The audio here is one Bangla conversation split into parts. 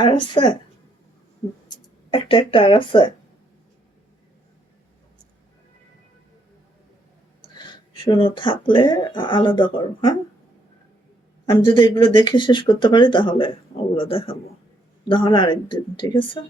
আর আছে একটা একটা আর আছে শোনো থাকলে আলাদা করো হ্যাঁ আমি যদি এগুলো দেখে শেষ করতে পারি তাহলে ওগুলো দেখাবো তাহলে আরেকদিন ঠিক আছে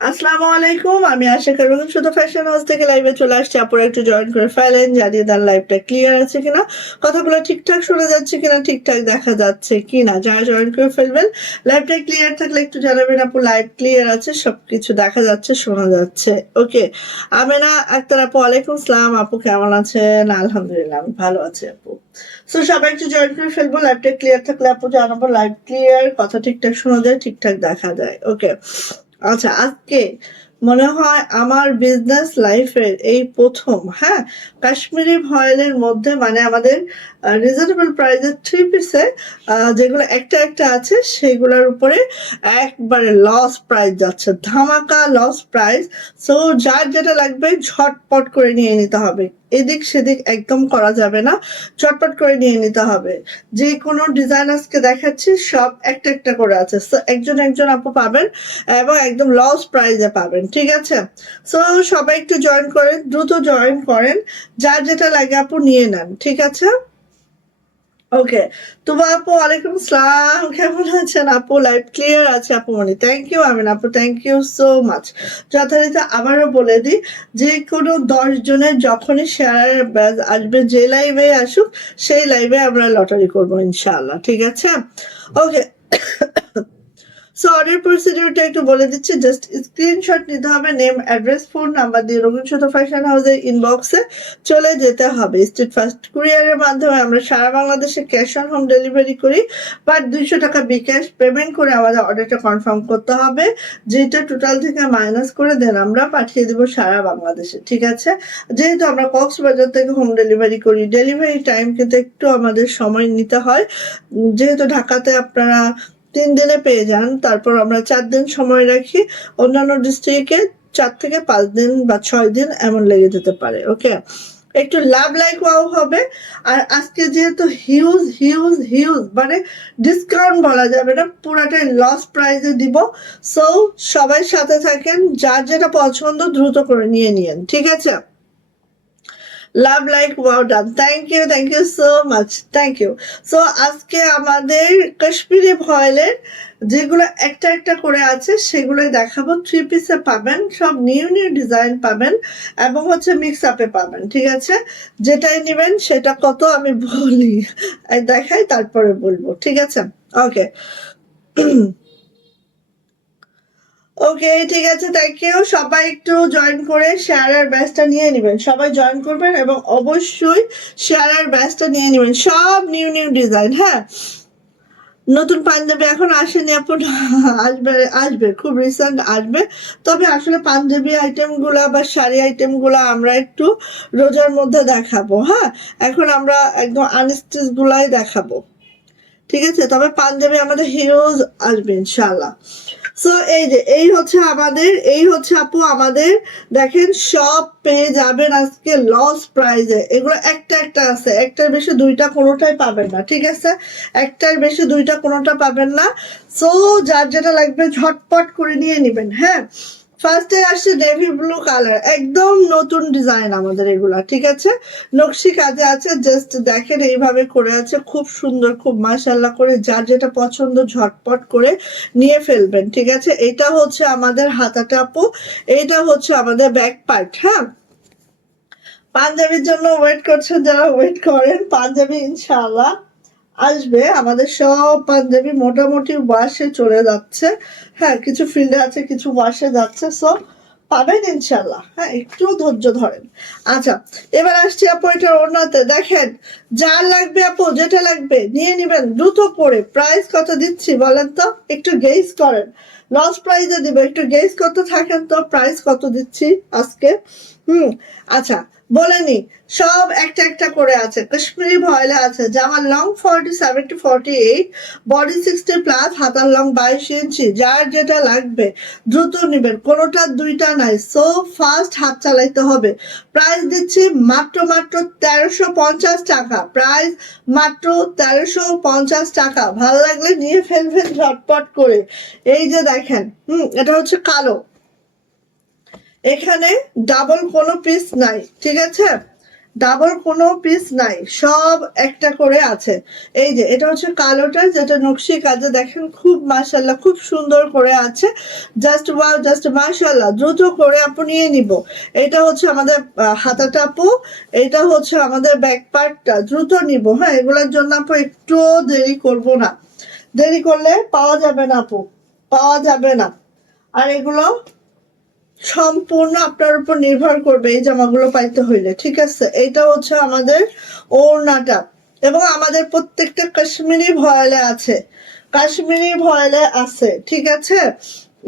আসসালামু আলাইকুম আমি আশা করি শুধু ফ্যাশন হাউস থেকে লাইভে চলে আসছি আপনারা একটু জয়েন করে ফেলেন জানিয়ে দেন লাইভটা ক্লিয়ার আছে কিনা কথাগুলো ঠিকঠাক শোনা যাচ্ছে কিনা ঠিকঠাক দেখা যাচ্ছে কিনা যারা জয়েন করে ফেলবেন লাইভটা ক্লিয়ার থাকলে একটু জানাবেন আপু লাইভ ক্লিয়ার আছে সবকিছু দেখা যাচ্ছে শোনা যাচ্ছে ওকে আমেনা আক্তার আপু ওয়ালাইকুম আসসালাম আপু কেমন আছেন আলহামদুলিল্লাহ আমি ভালো আছি আপু সো সবাই একটু জয়েন করে ফেলবো লাইভটা ক্লিয়ার থাকলে আপু জানাবো লাইভ ক্লিয়ার কথা ঠিকঠাক শোনা যায় ঠিকঠাক দেখা যায় ওকে আচ্ছা আজকে মনে হয় আমার বিজনেস লাইফের এই প্রথম হ্যাঁ কাশ্মীরি ভয়েলের মধ্যে মানে আমাদের রিজনেবল প্রাইসের থ্রি পিসে যেগুলো একটা একটা আছে সেগুলোর উপরে একবারে লস প্রাইস যাচ্ছে ধামাকা লস প্রাইস সো যার যেটা লাগবে ঝটপট করে নিয়ে নিতে হবে এদিক সেদিক একদম করা যাবে না চটপট করে নিয়ে নিতে হবে যে কোনো ডিজাইন আজকে দেখাচ্ছি সব একটা একটা করে আছে সো একজন একজন আপু পাবেন এবং একদম লস প্রাইজে পাবেন ঠিক আছে সো সবাই একটু জয়েন করেন দ্রুত জয়েন করেন যার যেটা লাগে আপু নিয়ে নেন ঠিক আছে ওকে তোমা আপু ওয়ালাইকুম আসসালাম কেমন আছেন আপু লাইভ ক্লিয়ার আছে আপু মনি থ্যাংক ইউ আমিন আপু থ্যাংক ইউ সো মাচ যথারীতি আবারও বলে দিই যে কোনো 10 জনের যখনই শেয়ার ব্যাচ আসবে যে লাইভে আসুক সেই লাইভে আমরা লটারি করবো ইনশাআল্লাহ ঠিক আছে ওকে সো অর্ডার প্রসিডিউরটা একটু বলে দিচ্ছি জাস্ট স্ক্রিনশট নিতে হবে নেম অ্যাড্রেস ফোন নাম্বার দিয়ে রবীন্দ্র ফ্যাশন হাউসের ইনবক্সে চলে যেতে হবে স্ট্রিট ফাস্ট কুরিয়ারের মাধ্যমে আমরা সারা বাংলাদেশে ক্যাশ অন হোম ডেলিভারি করি বাট 200 টাকা বিকাশ পেমেন্ট করে আমাদের অর্ডারটা কনফার্ম করতে হবে যেটা টোটাল থেকে মাইনাস করে দেন আমরা পাঠিয়ে দেবো সারা বাংলাদেশে ঠিক আছে যেহেতু আমরা কক্সবাজার থেকে হোম ডেলিভারি করি ডেলিভারি টাইম কিন্তু একটু আমাদের সময় নিতে হয় যেহেতু ঢাকাতে আপনারা 3 দিনে পেয়ে যান তারপর আমরা 4 দিন সময় রাখি অন্যান্য ডিস্ট্রিক্টে 4 থেকে 5 দিন বা 6 দিন এমন লেগে যেতে পারে ওকে একটু লাভ লাইক ওয়াও হবে আর আজকে যেহেতু হিউজ হিউজ হিউজ মানে ডিসকাউন্ট বলা যাবে না পুরাটাই লস প্রাইসে দিব সো সবাই সাথে থাকেন যার যেটা পছন্দ দ্রুত করে নিয়ে নিয়েন ঠিক আছে love like wow done thank you so much thank you so আজকে আমাদের কাশ্মীরি ভয়েলের যেগুলো একটা একটা করে আছে সেগুলোই দেখাবো থ্রি পিসে পাবেন সব নিউ নিউ ডিজাইন পাবেন এবং হচ্ছে মিক্স আপে পাবেন ঠিক আছে যেটাই নেবেন সেটা কত আমি বলি দেখাই তারপরে বলবো ঠিক আছে ওকে ওকে ঠিক আছে থ্যাংক ইউ সবাই একটু জয়েন করে শেয়ারের ব্যাচটা নিয়ে নেবেন সবাই জয়েন করবেন এবং অবশ্যই শেয়ারের ব্যাচটা নিয়ে নেবেন সব নিউ নিউ ডিজাইন হ্যাঁ নতুন পাঞ্জাবি এখন আসেনি আপু আসবে আসবে খুব রিসেন্ট আসবে তবে আসলে পাঞ্জাবি আইটেমগুলা বা শাড়ি আইটেমগুলা আমরা একটু রোজার মধ্যে দেখাবো হ্যাঁ এখন আমরা একদম আনস্টিচ গুলাই দেখাবো ঠিক আছে তবে পাঞ্জাবি আমাদের হিরোজ আসবে ইনশাআল্লাহ সো এই যে এই হচ্ছে আপু আমাদের দেখেন সব পেয়ে যাবেন আজকে লস প্রাইজে এগুলো একটা একটা আছে একটার বেশি দুইটা কোনোটাই পাবেন না ঠিক আছে একটার বেশি দুইটা কোনোটা পাবেন না সো যার যেটা লাগবে ঝটপট করে নিয়ে নেবেন হ্যাঁ ফার্স্টে আসছে নেভি ব্লু কালার একদম নতুন ডিজাইন আমাদের এগুলা ঠিক আছে নকশি কাজে আছে জাস্ট দেখেন এইভাবে করে আছে খুব সুন্দর খুব মাশাআল্লাহ করে যার যেটা পছন্দ ঝটপট করে নিয়ে ফেলবেন ঠিক আছে এটা হচ্ছে আমাদের হাতাটা আপু এইটা হচ্ছে আমাদের ব্যাক পার্ট হ্যাঁ পাঞ্জাবির জন্য ওয়েট করছেন যারা ওয়েট করেন পাঞ্জাবি ইনশাআল্লাহ আসবে আমাদের সব পাঞ্জাবি মোটামুটি ওয়াশে চলে যাচ্ছে হ্যাঁ কিছু ফিল্ডে আছে কিছু ওয়াশে যাচ্ছে সো পাবেন ইনশাল্লাহ হ্যাঁ একটু ধৈর্য ধরেন আচ্ছা এবার আসছি আপু এটার ওড়নাতে দেখেন যা লাগবে আপু যেটা লাগবে নিয়ে নিবেন দ্রুত করে প্রাইস কত দিচ্ছি বলেন তো একটু গেস করেন লস প্রাইসে দিব, একটু গেস করতে থাকেন তো প্রাইস কত দিচ্ছি আজকে। আচ্ছা বলে নি, সব একটা একটা করে আছে, কাশ্মীরি ভয়েলে আছে, জামার লং 47 to 48, বডি 60+, হাতার লং 22 ইঞ্চি। যার যেটা লাগবে দ্রুত নিবেন, কোনোটা দুইটা নাই, সো ফাস্ট হাত চালাইতে হবে। প্রাইস দিচ্ছি মাত্র 1350 টাকা, প্রাইস মাত্র 1350 টাকা। ভালো লাগলে নিয়ে ফেলবেন ঝটপট করে। এই যে দেখেন, এটা হচ্ছে কালো, এখানে ডাবল কোনো পিস নাই, ঠিক আছে, ডাবল কোনো পিস নাই, সব একটা করে আছে। এই যে এটা হচ্ছে কালোটা, যেটা নকশি কাজে দেখেন, খুব মাশাআল্লাহ খুব সুন্দর করে আছে, জাস্ট ওয়াও, জাস্ট মাশাআল্লাহ। দ্রুত করে আপু নিয়ে নিব। এটা হচ্ছে আমাদের হাতাটা আপু, এটা হচ্ছে আমাদের ব্যাক পার্টটা, দ্রুত নিব। হ্যাঁ, এগুলোর জন্য আপু একটু দেরি করব না, দেরি করলে পাওয়া যাবে না আপু, পাওয়া যাবে না। আর এগুলো সম্পূর্ণ আপনার উপর নির্ভর করবে এই জামাগুলো পাইতে হইলে, ঠিক আছে। এটা হচ্ছে আমাদের ওড়নাটা, এবং আমাদের প্রত্যেকটা কাশ্মীরি ভয়েলে আছে, কাশ্মীরি ভয়েলে আছে, ঠিক আছে।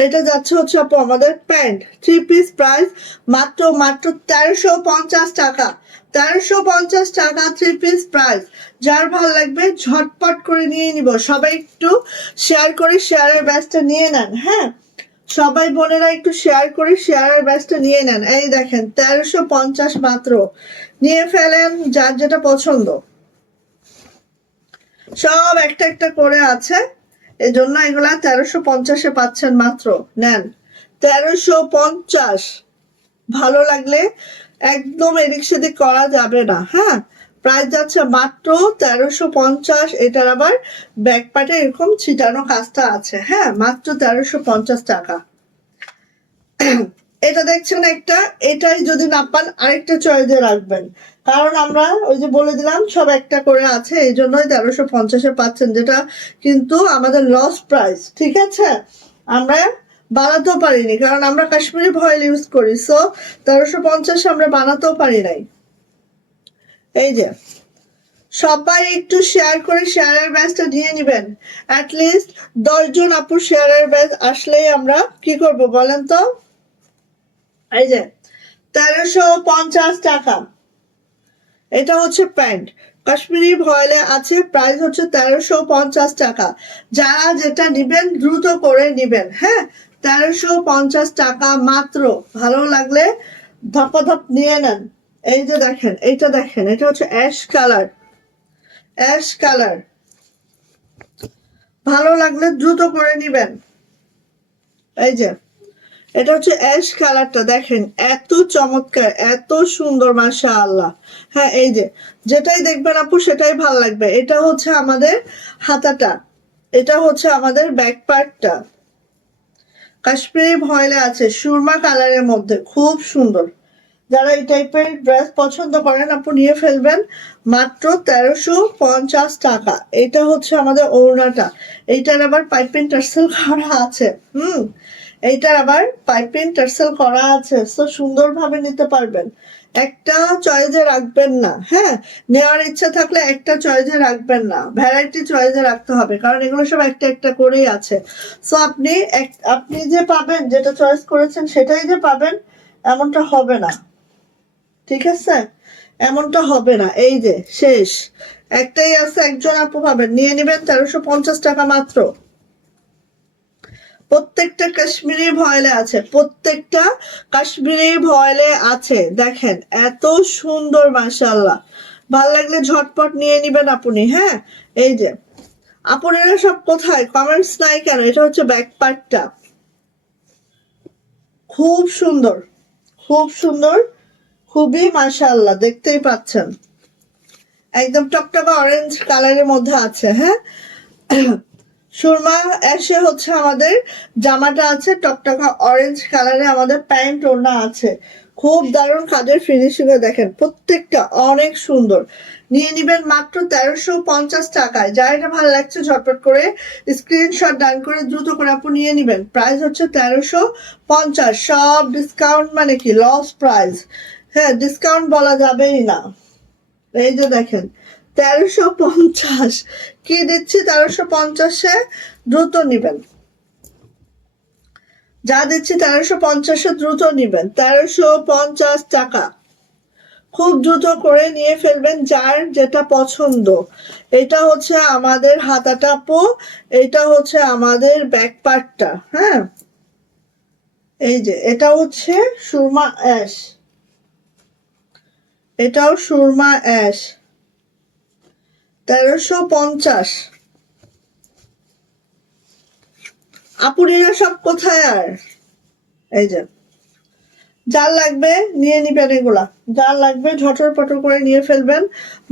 এটা যাচ্ছে হচ্ছে আপু আমাদের প্যান্ট, 3 পিস, প্রাইস মাত্র 1350 টাকা, 1350 টাকা 3 পিস প্রাইস। যার ভালো লাগবে ঝটপট করে নিয়ে নিব। সবাই একটু শেয়ার করে শেয়ারের ব্যাচটা নিয়ে নেন। হ্যাঁ, সবাই বোনেরা একটু শেয়ার করে শেয়ারের ব্যাচটা নিয়ে নেন। এই দেখেন 1350 মাত্র, নিয়ে ফেলেন যার যেটা পছন্দ। সব একটা একটা করে আছে, এই জন্য এগুলা 1350-এ পাচ্ছেন মাত্র, নেন 1350। ভালো লাগলে একদম এদিক সেদিক করা যাবে না। হ্যাঁ, প্রাইস যাচ্ছে মাত্র 1350। এটার আবার ব্যাক পার্টে এরকম ছিটানো কাজটা আছে। হ্যাঁ, মাত্র 1350 টাকা। এটা দেখছেন একটা, এটাই যদি না পান আরেকটা চয়েসে রাখবেন, কারণ আমরা ওই যে বলে দিলাম সব একটা করে আছে, এই জন্যই 1350-এ পাচ্ছেন, যেটা কিন্তু আমাদের লস প্রাইস, ঠিক আছে। আমরা বানাতেও পারিনি, কারণ আমরা কাশ্মীরি ভয়েল ইউজ করি, সো 1350 আমরা বানাতেও পারি নাই। এই যে সবাই একটু শেয়ার করে শেয়ারের ব্যাচটা নিয়ে নিবেন। অ্যাটলিস্ট 10 জন আপুর শেয়ারের ব্যাচ আসলেই আমরা কি করব বলেন তো। এই যে 1350 টাকা, এটা হচ্ছে প্যান্ট, কাশ্মীরি ভয়েলে আছে, প্রাইস হচ্ছে 1350 টাকা। যারা যেটা নিবেন দ্রুত করে নিবেন। হ্যাঁ, 1350 টাকা মাত্র। ভালো লাগলে ধপাধপ নিয়ে নেন। এই যে দেখেন, এইটা দেখেন, এটা হচ্ছে অ্যাশ কালার, অ্যাশ কালার। ভালো লাগলে দ্রুত করে নিবেন। এই যে এটা হচ্ছে অ্যাশ কালারটা, দেখেন এত চমৎকার, এত সুন্দর, মাশাআল্লাহ। হ্যাঁ, এই যে যেটাই দেখবেন আপু সেটাই ভালো লাগবে। এটা হচ্ছে আমাদের হাতাটা, এটা হচ্ছে আমাদের ব্যাক পার্টটা, কাশ্মীরি ভয়েলে আছে, সুরমা কালারের মধ্যে, খুব সুন্দর। যারা এই টাইপের ড্রেস পছন্দ করেন আপু নিয়ে ফেলবেন, মাত্র 1350 টাকা। এটা হচ্ছে আমাদের ওড়নাটা, এইটার আবার পাইপিং টার্সেল করা আছে। এইটার আবার পাইপিং টার্সেল করা আছে, তো সুন্দরভাবে নিতে পারবেন। একটা চয়েসে রাখবেন না। হ্যাঁ, নেওয়ার ইচ্ছা থাকলে একটা চয়েসে রাখবেন না, ভ্যারাইটি চয়েসে রাখতে হবে, কারণ এগুলো সব একটা একটা করেই আছে। সো আপনি যে পাবেন, যেটা চয়েস করেছেন সেটাই যে পাবেন এমনটা হবে না, ঠিক আছে, এমনটা হবে না। এই যে শেষ একটাই আছে, একজন আপু পাবেন, নিয়ে নেবেন 1350 টাকা মাত্র। প্রত্যেকটা কাশ্মীরি ভয়েলে আছে, প্রত্যেকটা কাশ্মীরি ভয়েলে আছে, দেখেন এত সুন্দর, মাশাআল্লাহ। ভাল লাগলে ঝটপট নিয়ে নিবেন আপনি। হ্যাঁ, এই যে আপনারা সব কোথায় কমেন্টস নাই কেন। এটা হচ্ছে ব্যাক পার্টটা, খুব সুন্দর, খুব সুন্দর, খুবই মাশাআল্লাহ, দেখতেই পাচ্ছেন একদম টকটকা অরেঞ্জ কালারের মধ্যে আছে। হ্যাঁ, সুরমা অ্যাশে হচ্ছে আমাদের জামাটা আছে, টকটকা অরেঞ্জ কালারে আমাদের প্যান্ট ওড়না আছে, খুব দারুণ কাজের ফিনিশিং এ, দেখেন প্রত্যেকটা অনেক সুন্দর। নিয়ে নিবেন মাত্র 1350 টাকায়। যার এটা ভালো লাগছে ঝটপট করে স্ক্রিনশট ডান করে দ্রুত করে আপনি নিয়ে নিবেন। প্রাইস হচ্ছে 1350, সব ডিসকাউন্ট, মানে কি লস প্রাইস। হ্যাঁ, ডিসকাউন্ট বলা যাবেই না। এই যে দেখেন 1350 কি দিচ্ছি, 1350-এ দ্রুত নিবেন। যা দিচ্ছি 1350 দ্রুত নিবেন, 1350 টাকা। খুব দ্রুত করে নিয়ে ফেলবেন যার যেটা পছন্দ। এটা হচ্ছে আমাদের হাতাটা আপু, এটা হচ্ছে আমাদের ব্যাক পার্টটা। হ্যাঁ, এই যে এটা হচ্ছে সুরমা অ্যাশ, এটাও সুরমা অ্যাশ, 1350। আপুরিরা সব কোথায় আর? এই যে যার লাগবে নিয়ে নিবেন, এগুলা যার লাগবে ঝটর পটর করে নিয়ে ফেলবেন,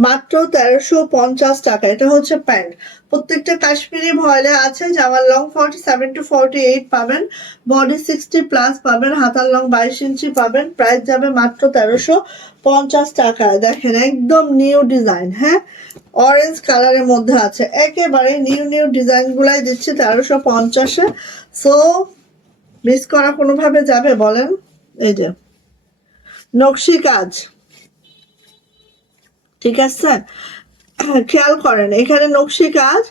মাত্র 1350 টাকা। এটা হচ্ছে প্যান্ট, প্রত্যেকটা কাশ্মীরি ভয়েলে আছে। জামার লং 47 to 48 পাবেন, বডি 60 প্লাস পাবেন, হাতার লং 22 ইঞ্চি পাবেন। প্রাইস যাবে মাত্র 1350 টাকা। দেখেন একদম নিউ ডিজাইন, হ্যাঁ অরেঞ্জ কালারের মধ্যে আছে, একেবারে নিউ ডিজাইন গুলাই দিচ্ছি 1350-এ। সো মিস করা কোনোভাবে যাবে বলেন? এই যে নকশি কাজ, ঠিক আছে, খেয়াল করেন এখানে নকশি কাজ,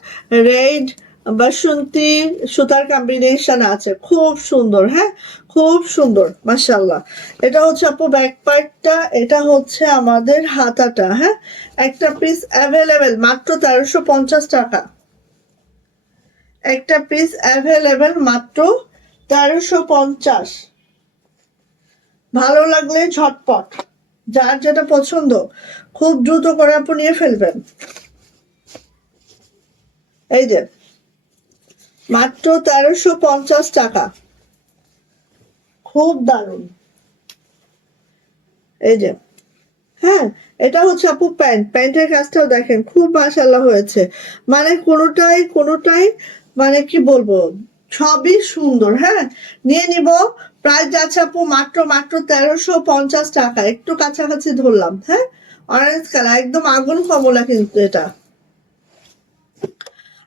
রেড বাসন্তী সুতার কম্বিনেশন আছে, খুব সুন্দর। হ্যাঁ, খুব সুন্দর মাশাআল্লাহ। এটা হচ্ছে আপু ব্যাক পার্টটা, এটা হচ্ছে আমাদের হাতাটা। হ্যাঁ, একটা পিস অ্যাভেলেবেল মাত্র 1350 টাকা, একটা পিস অ্যাভেলেবেল মাত্র 1350। ভালো লাগলে ঝটপট যার যেটা পছন্দ খুব দ্রুত করে আপনি নিয়ে ফেলবেন। এই যে মাত্র 1350 টাকা, খুব দারুণ। এই যে হ্যাঁ, এটা হচ্ছে আপু প্যান্ট, প্যান্টের কাজটাও দেখেন খুব মাশাআল্লাহ হয়েছে। মানে কোনোটাই মানে কি বলবো, সবই সুন্দর। হ্যাঁ, নিয়ে নিব। প্রাইস যাচ্ছে আপু মাত্র 1350 টাকা। একটু কাছাকাছি ধরলাম। হ্যাঁ, অরেঞ্জ কালার, একদম আগুন কমলা কিন্তু এটা।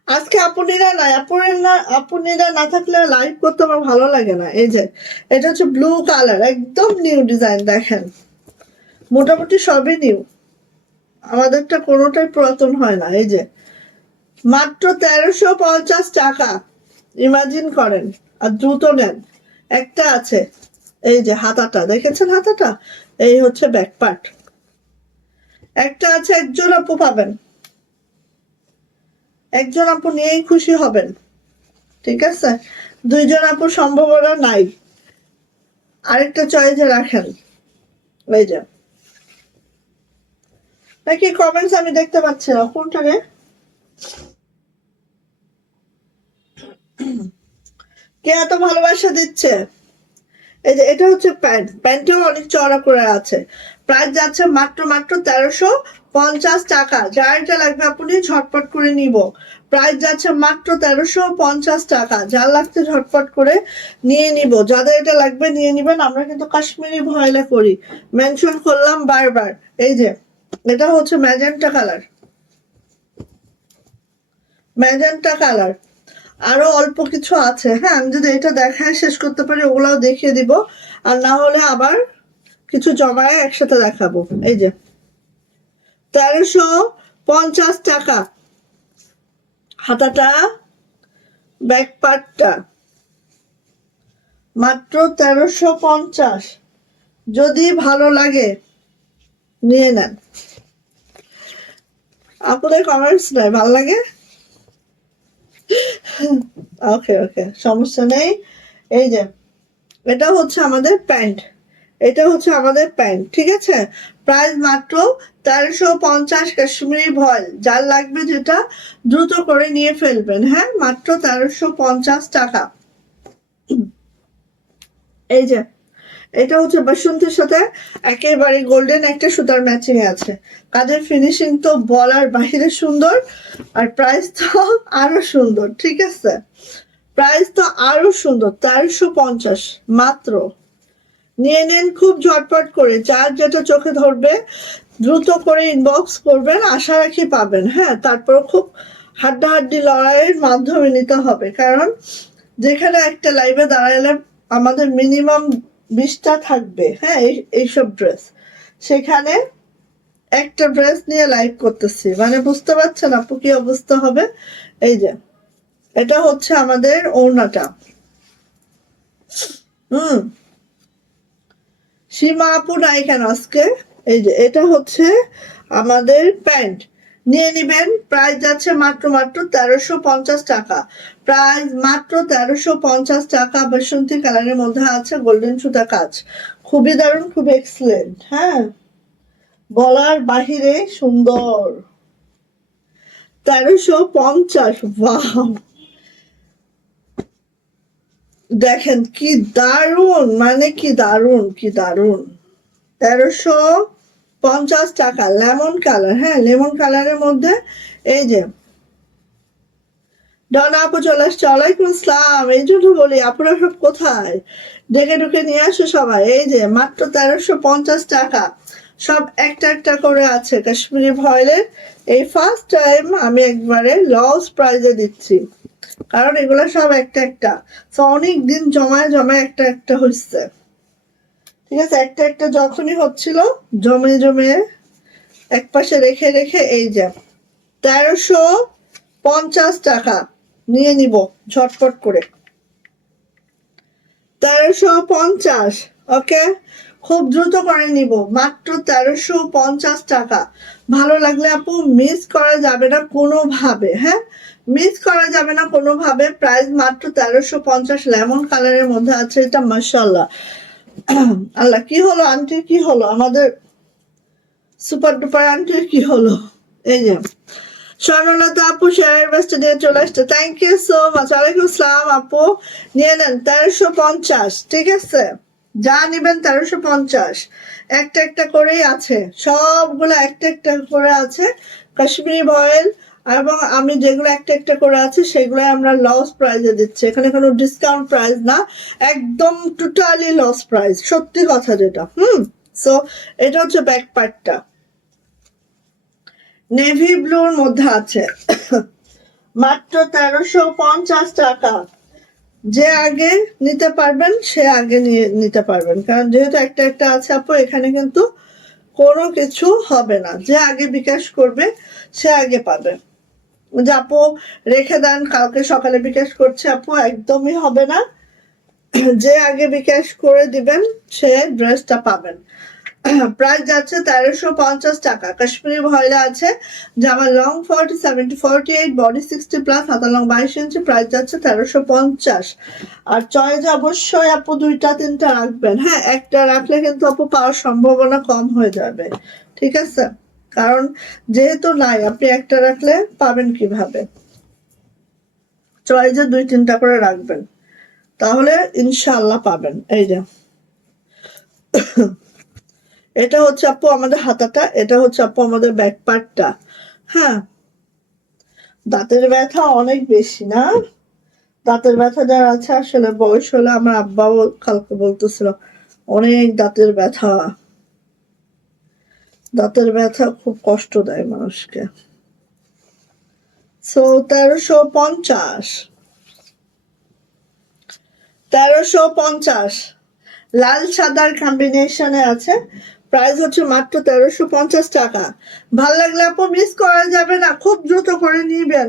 আজকে আপুনিরা না থাকলে লাইভ করতে আমার ভালো লাগে না। এই যে এটা হচ্ছে ব্লু কালার, একদম নিউ ডিজাইন। দেখেন মোটামুটি সবই নিউ, আমাদেরটা কোনোটাই পুরাতন হয় না। এই যে মাত্র 1350 টাকা, ইমাজিন করেন। আর দ্রুত নেন, একটা আছে। এই যে হাতাটা দেখেছেন, হাতাটা এই হচ্ছে ব্যাক পার্ট, একটা আছে। একজন আপু পাবেন, একজন আপু নিয়েই খুশি হবেন, ঠিক আছে? দুইজন আপু সম্ভাবনা নাই, আরেকটা চয়েসে রাখেন। এই যে নাকি কমেন্টস আমি দেখতে পাচ্ছি না, কোনটা রে? কে এত ভালোবাসা দিচ্ছে? এই যে এটা হচ্ছে প্যান্ট, প্যান্টেও অনেক চড়া করে আছে। প্রাইস যাচ্ছে মাত্র 1350 টাকা। যার এটা লাগবে আপনি ঝটপট করে নিব। প্রাইস যাচ্ছে মাত্র 1350 টাকা। যার লাগছে ঝটপট করে নিয়ে নিব, যাদের এটা লাগবে নিয়ে নিবেন। আমরা কিন্তু কাশ্মীরি ভয়েলে করি, মেনশন করলাম বারবার। এই যে এটা হচ্ছে ম্যাজেন্টা কালার, ম্যাজেন্টা কালার। আরো অল্প কিছু আছে। হ্যাঁ, আমি যদি এটা দেখায় শেষ করতে পারি ওগুলাও দেখিয়ে দিব, আর না হলে আবার কিছু জমায় একসাথে দেখাবো। এই যে 1350 টাকা হাতাটা, ব্যাক পার্টটা মাত্র 1350। যদি ভালো লাগে নিয়ে নেন। আপনাদের কমেন্টস নাই, ভালো লাগে? ওকে ওকে, সমস্যা নেই। এই যে এটা হচ্ছে আমাদের প্যান্ট, এটা হচ্ছে আমাদের প্যান্ট, ঠিক আছে? প্রাইস মাত্র 1350 কাশ্মীরি ভয়েল। যার লাগবে যেটা দ্রুত করে নিয়ে ফেলবেন। হ্যাঁ, মাত্র 1350 টাকা। এই যে এটা হচ্ছে বাসন্তীর সাথে একেবারে গোল্ডেন একটা সুতার ম্যাচিং আছে। কাজের ফিনিশিং তো বলার বাহিরে সুন্দর, আর প্রাইস তো আরো সুন্দর, ঠিক আছে? প্রাইস তো আরো সুন্দর, 1350 মাত্র। নিয়ে নেন খুব ঝটপট করে, যার যেটা চোখে ধরবে দ্রুত করে ইনবক্স করবেন, আশা রাখি পাবেন। হ্যাঁ, তারপর খুব হাড্ডাহাড্ডি লড়াইয়ের মাধ্যমে নিতে হবে, কারণ যেখানে একটা লাইভে দাঁড়ালে আমাদের মিনিমাম 20টা থাকবে। হ্যাঁ, এইসব ড্রেস, সেখানে একটা ড্রেস নিয়ে লাইভ করতেছি, মানে বুঝতে পারছেন আপু কি অবস্থা হবে? এই যে এটা হচ্ছে আমাদের ওড়নাটা, হুম, সীমা আপু নাই কেন আজকে? এই যে এটা হচ্ছে আমাদের প্যান্ট, নিয়ে নিবেন। প্রাইস যাচ্ছে মাত্র 1350 টাকা। প্রাইস মাত্র 1350 টাকা। বাসন্তী কালারের মধ্যে আছে গোল্ডেন সুতা কাজ, খুবই দারুণ, খুবই এক্সিলেন্ট। হ্যাঁ, বলার বাহিরে সুন্দর। 1350, ওয়াও! দেখেন কি দারুণ, মানে কি দারুণ, কি দারুণ। 1350 টাকা, লেমন কালার। হ্যাঁ, লেমন কালারের মধ্যে এই যে ডন আপু চলে আসছে। ওয়ালাইকুম আসসালাম। এই জন্য বলি আপনারা সব কোথায়, ডেকে ঢুকে নিয়ে আসো সবাই। এই যে মাত্র 1350 টাকা, সব একটা একটা করে আছে কাশ্মীরি ভয়েলের। এই ফার্স্ট টাইম আমি একবারে লস প্রাইজে দিচ্ছি, কারণ এগুলো সব একটা একটা, তো অনেক দিন জমায় জমায় একটা একটা হচ্ছে। ঠিক আছে, একটা একটা যখনই হচ্ছিল জমে জমে এক পাশে রেখে রেখে এই যে 1350 টাকা নিয়ে নিব ঝটপট করে। 1350, ওকে, খুব দ্রুত করে নিব, মাত্র 1350 টাকা। ভালো লাগলে আপু মিস করা যাবে না কোনোভাবে। হ্যাঁ, মিস করা যাবে না কোনোভাবে। প্রাইস মাত্র 1350, লেমন কালারের মধ্যে আছে এটা। মাশাআল্লাহ, আল্লাহ, কি হলো আন্টি, কি হলো আমাদের সুপার ডুপার আন্টির, কি হলো? এই যে স্বর্ণলতা আপু শেয়ার বেস্ট দিয়ে চলে আসছে, থ্যাংক ইউ সো মাচ। ওয়ালাইকুম আসসালাম আপু, নিয়ে নেন 1350। ঠিক আছে, যা নিবেন 1350, একটা একটা করেই আছে, সবগুলো একটা একটা করে আছে কাশ্মীরি ভয়েল। এবং আমি যেগুলো একটা একটা করে আছে সেগুলো আমরা লস প্রাইজে দিচ্ছি, এখানে কোনো ডিসকাউন্ট প্রাইস না, একদম টোটালি লস প্রাইস, সত্যি কথা যেটা। সো এটা হচ্ছে ব্যাক পার্টটা, নেভি ব্লুর মধ্যে আছে মাত্র 1350 টাকা। যে আগে নিতে পারবেন সে আগে নিয়ে নিতে পারবেন, কারণ যেহেতু একটা একটা আছে আপু, এখানে কিন্তু কোনো কিছু হবে না। যে আগে বিকাশ করবে সে আগে পাবে। যে আপু রেখে দেন কালকে সকালে বিকাশ করছে, আপু একদমই হবে না। যে আগে বিকাশ করে দিবেন সে ড্রেসটা পাবেন। প্রাইস যাচ্ছে 1350 টাকা। কাশ্মীরি ভয়লা আছে, জামা লং 47 to 48, বডি 60+, হাতা লং 22 ইঞ্চি। প্রাইস যাচ্ছে 1350। আর চয়েস অবশ্যই আপু দুইটা তিনটা রাখবেন। হ্যাঁ, একটা রাখলে কিন্তু আপু পাওয়ার সম্ভাবনা কম হয়ে যাবে। ঠিক আছে, কারণ যেহেতু নাই, আপনি একটা রাখলে পাবেন কিভাবে? চয়েসে দুই তিনটা করে রাখবেন, তাহলে ইনশাআল্লাহ পাবেন। এই যে এটা হচ্ছে আপু আমাদের হাতাটা, এটা হচ্ছে আপু আমাদের ব্যাক পার্টটা। হ্যাঁ, দাঁতের ব্যথা অনেক বেশি না? দাঁতের ব্যথা যার আছে, আসলে বয়স হলে, আমার আব্বাও কালকে বলতেছিল অনেক দাঁতের ব্যথা। দাঁতের ব্যথা খুব কষ্ট দেয় মানুষকে। সো 1350, 1350 লাল সাদার কম্বিনেশনে আছে। প্রাইস হচ্ছে মাত্র 1350 টাকা। ভাল লাগলে আপু মিস করা যাবে না, খুব দ্রুত করে নিবেন।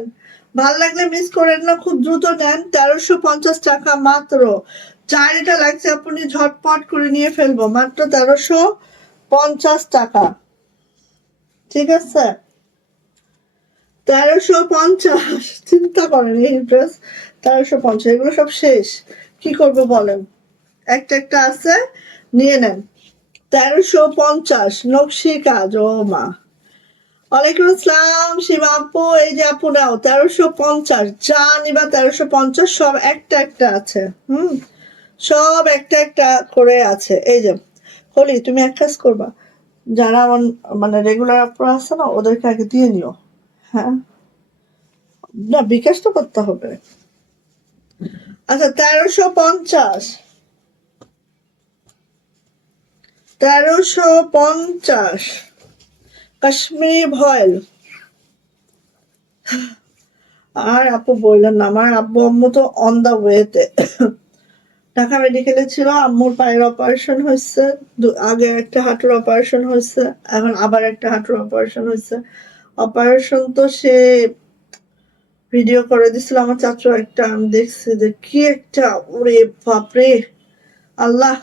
ভাল লাগলে মিস করেন না, খুব দ্রুত নেন। 1350 টাকা মাত্র। যার এটা লাগছে আপনি ঝটপট করে নিয়ে ফেলবো, মাত্র 1350 টাকা। ঠিক আছে, 1350, চিন্তা করেন এই ড্রেস 1350, এগুলো সব শেষ, কি করবো বলেন? একটা একটা আছে, নিয়ে নেন। 1350 নকশি কাজ, ও মা। ওয়ালাইকুম আসসালাম সীমা আপু, এই যে আপু নাও 1350, যা নিবা 1350, সব একটা একটা আছে। সব একটা একটা করে আছে। এই যে হলি, তুমি এক কাজ করবা, যারা আমার মানে রেগুলার আপু আছে না, ওদেরকে আগে দিয়ে নিও। হ্যাঁ, না বিকাশ তো করতে হবে। আচ্ছা, 1350, 1350 কাশ্মীরি ভয়েল। আর আপু বললেন না, আমার আব্বু আম্মু তো অন দা ওয়েতে। ঢাকা মেডিকেলে ছিল, আম্মুর পায়ের অপারেশন হয়েছে, আগে একটা হাঁটুর অপারেশন হয়েছে, এখন আবার একটা হাঁটুর অপারেশন হয়েছে। অপারেশন তো সে ভিডিও করে দিছিল আমার চাচু একটা, আমি দেখছি যে কি একটা, ওরে বাপরে, আল্লাহ,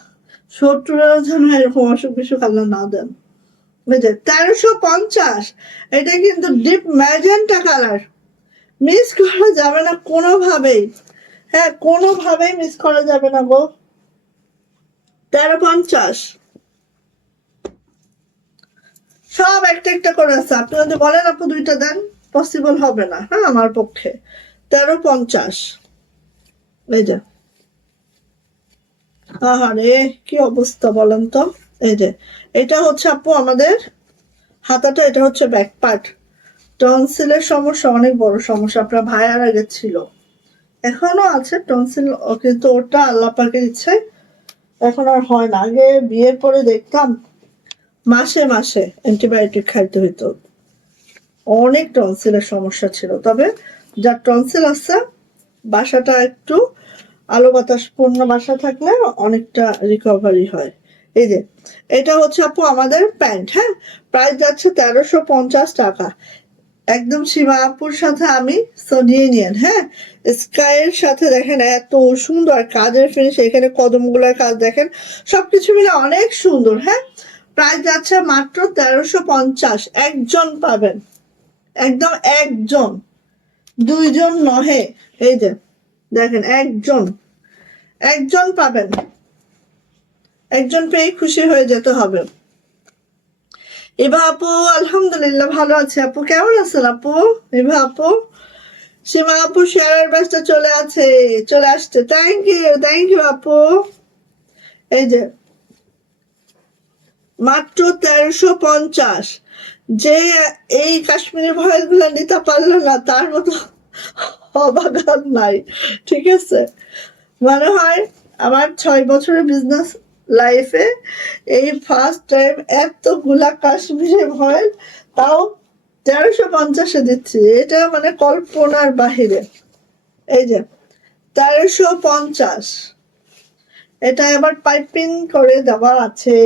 শত্রুরা যেন এরকম অসুখ বিসুখ আল্লাহ না দেন। বুঝলে 1350, এটা কিন্তু ডিপ ম্যাজেন্টা কালার, মিস করা যাবে না কোনোভাবেই। হ্যাঁ, কোনোভাবেই মিস করা যাবে না গো। 1350 সব একটা একটা করে আছে। আপনি যদি বলেন আপু দুইটা দেন, পসিবল হবে না, হ্যাঁ আমার পক্ষে। 1350, এই যে, আহারে কি অবস্থা বলেন তো। এই যে, এটা হচ্ছে আপু আমাদের হাতাটা, এটা হচ্ছে ব্যাক পার্ট। টনসিলের সমস্যা অনেক বড় সমস্যা, আপনার ভাইয়ার আগে ছিল, এখনো আছে টনসিল, কিন্তু ওটা আল্লাহ পাকের ইচ্ছায় এখন আর হয় না। আগে বিয়ের পরে দেখতাম মাসে মাসে অ্যান্টিবায়োটিক খাইতে হইতো, অনেক টনসিলের সমস্যা ছিল। তবে যার টনসিল আছে, বাসাটা একটু আলো বাতাস পূর্ণ বাসা থাকলে অনেকটা রিকভারি হয়। এই যে, এটা হচ্ছে আপু আমাদের প্যান্ট, হ্যাঁ, প্রাইস যাচ্ছে 1350 টাকা। একদম সীমা আপুর সাথে আমি নিয়ে নিয়েন, হ্যাঁ। স্কাইয়ের সাথে দেখেন এত সুন্দর কাজের ফিনিশ, এখানে কদমগুলোর কাজ দেখেন, সবকিছু মিলে অনেক সুন্দর, হ্যাঁ। প্রাইস যাচ্ছে মাত্র 1350, একজন পাবেন, একদম একজন, দুইজন নহে। এই যে দেখেন, একজন, একজন পাবেন, একজন পেয়ে খুশি হয়ে যেতে হবে। এবার আপু আলহামদুলিল্লাহ ভালো আছে। আপু কেমন আছেন আপু? এবার আপু, সীমা আপু শেয়ারের ব্যাচটা চলে আসছে। থ্যাংক ইউ আপু। এই যে মাত্র 1350, যে এই কাশ্মীরি ভয়েল গুলা নিতে পারলো না তার মতো অবাগান নাই, ঠিক আছে। মনে হয় আমার 6 বছরের বিজনেস লাইফে এই ফার্স্ট টাইম এতগুলা কাশ্মীরি ভয়েল, তাও 1350-এ দিচ্ছি, এটা মানে কল্পনার বাহিরে। এই যে 1350, এটা আবার পাইপিং করে দেওয়া আছে,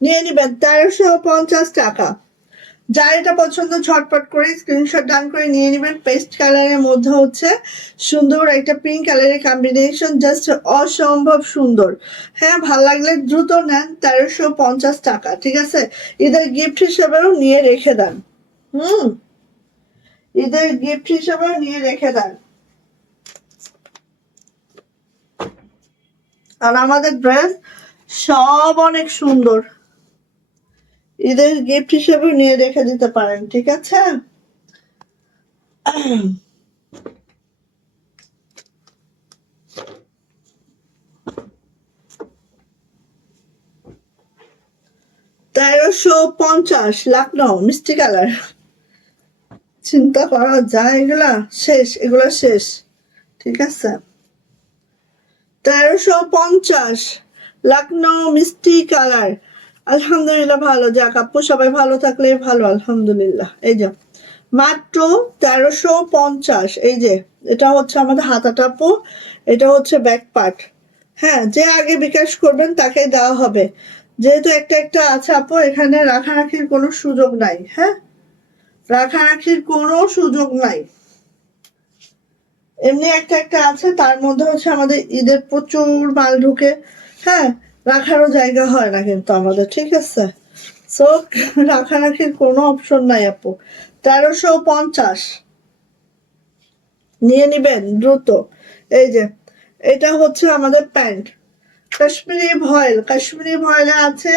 নিয়ে নিবেন 1350 টাকা। যার এটা পছন্দ ঝটপট করে স্ক্রিনশট ডান করে নিয়ে নেবেন। পেস্ট কালারের মধ্যে হচ্ছে সুন্দর একটা পিঙ্ক কালারের কম্বিনেশন, জাস্ট অসম্ভব সুন্দর। হ্যাঁ, ভাল লাগলে দ্রুত নেন, 1350 টাকা, ঠিক আছে। ঈদের গিফট হিসেবেও নিয়ে রেখে দেন, ঈদের গিফট হিসেবেও নিয়ে রেখে দেন। আর আমাদের ড্রেস সব অনেক সুন্দর, ঈদের গিফট হিসেবেও নিয়ে রেখে দিতে পারেন, ঠিক আছে। 1350 লখনউ মিষ্টি কালার, চিন্তা করা যায়, এগুলা শেষ, ঠিক আছে। 1350 লখনউ মিষ্টি কালার, আলহামদুলিল্লাহ ভালো, যাক আপু সবাই ভালো থাকলে ভালো, আলহামদুলিল্লাহ। এই যে মাত্র 1350, এই যে এটা হচ্ছে আমাদের হাতাটা আপু, এটা হচ্ছে ব্যাক পার্ট। হ্যাঁ, যে আগে বিকাশ করবেন তাকে দেওয়া হবে, যেহেতু একটা একটা আছে আপু, এখানে রাখারাখির কোনো সুযোগ নাই, হ্যাঁ, রাখারাখির কোনো সুযোগ নাই। এমনি একটা একটা আছে, তার মধ্যে হচ্ছে আমাদের ঈদের প্রচুর মাল ঢুকে, হ্যাঁ, রাখারও জায়গা হয় না কিন্তু আমাদের, ঠিক আছে। সো রাখারাখির কোনো অপশন নাই আপু। 1350 নিয়ে নিবেন দ্রুত। এই যে এটা হচ্ছে আমাদের প্যান্ট, কাশ্মীরি ভয়েলে আছে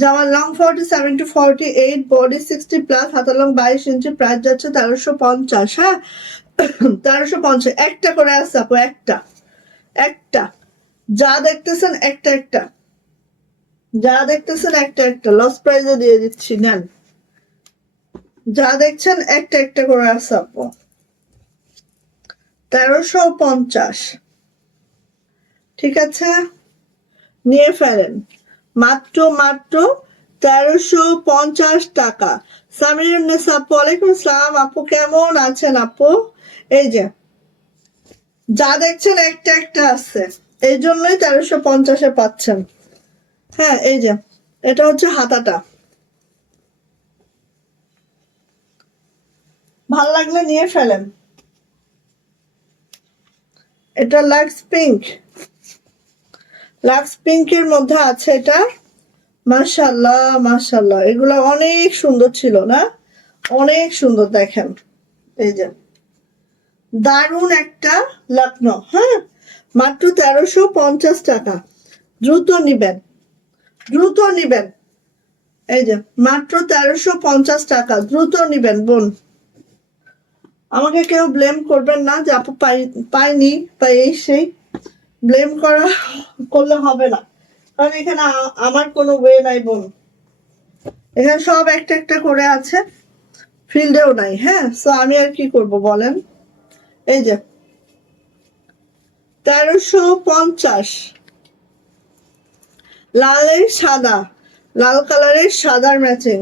জামা লং 47 to 48, বডি 60+, হাতা লং 22 ইঞ্চি, প্রাইস যাচ্ছে 1350, হ্যাঁ। 1350 একটা করে আছে আপু, একটা একটা, যা দেখতেছেন একটা একটা, যা দেখতেছেন একটা একটা, লস প্রাইজে দিয়ে দিচ্ছি, নেন, যা দেখছেন একটা একটা করে আছে আপু। 1350, ঠিক আছে, নিয়ে ফেলেন, মাত্র 1350 টাকা। সামিরুন নেসা আপু, ওয়ালাইকুম আসসালাম আপু, কেমন আছেন আপু? এই যে যা দেখছেন একটা একটা আছে, এই জন্যই 1350-এ পাচ্ছেন। হ্যাঁ, এই যে এটা হচ্ছে হাতাটা, ভাল লাগলে নিয়ে ফেলেন। এটা লাক্স পিঙ্ক, লাক্স পিঙ্কের মধ্যে আছে এটা। মাশাআল্লাহ মাশাআল্লাহ, এগুলো অনেক সুন্দর ছিল না? অনেক সুন্দর। দেখেন এই যে দারুন একটা লখনৌ, হ্যাঁ, মাত্র 1350 টাকা। দ্রুত নিবেন, দ্রুত নিবেন। এই যে মাত্র 1350 টাকা, দ্রুত নিবেন বোন। আমাকে কেউ ব্লেম করবেন না যে আপু পাইনি বা এই সেই, ব্লেম করলে হবে না, কারণ এখানে আমার কোনো ওয়ে নাই বোন। এখানে সব একটা একটা করে আছে, ফিল্ডেও নাই। হ্যাঁ, সো আমি আর কি করব বলেন। এই যে 1350, লালের সাদা, লাল কালারের সাদার ম্যাচিং,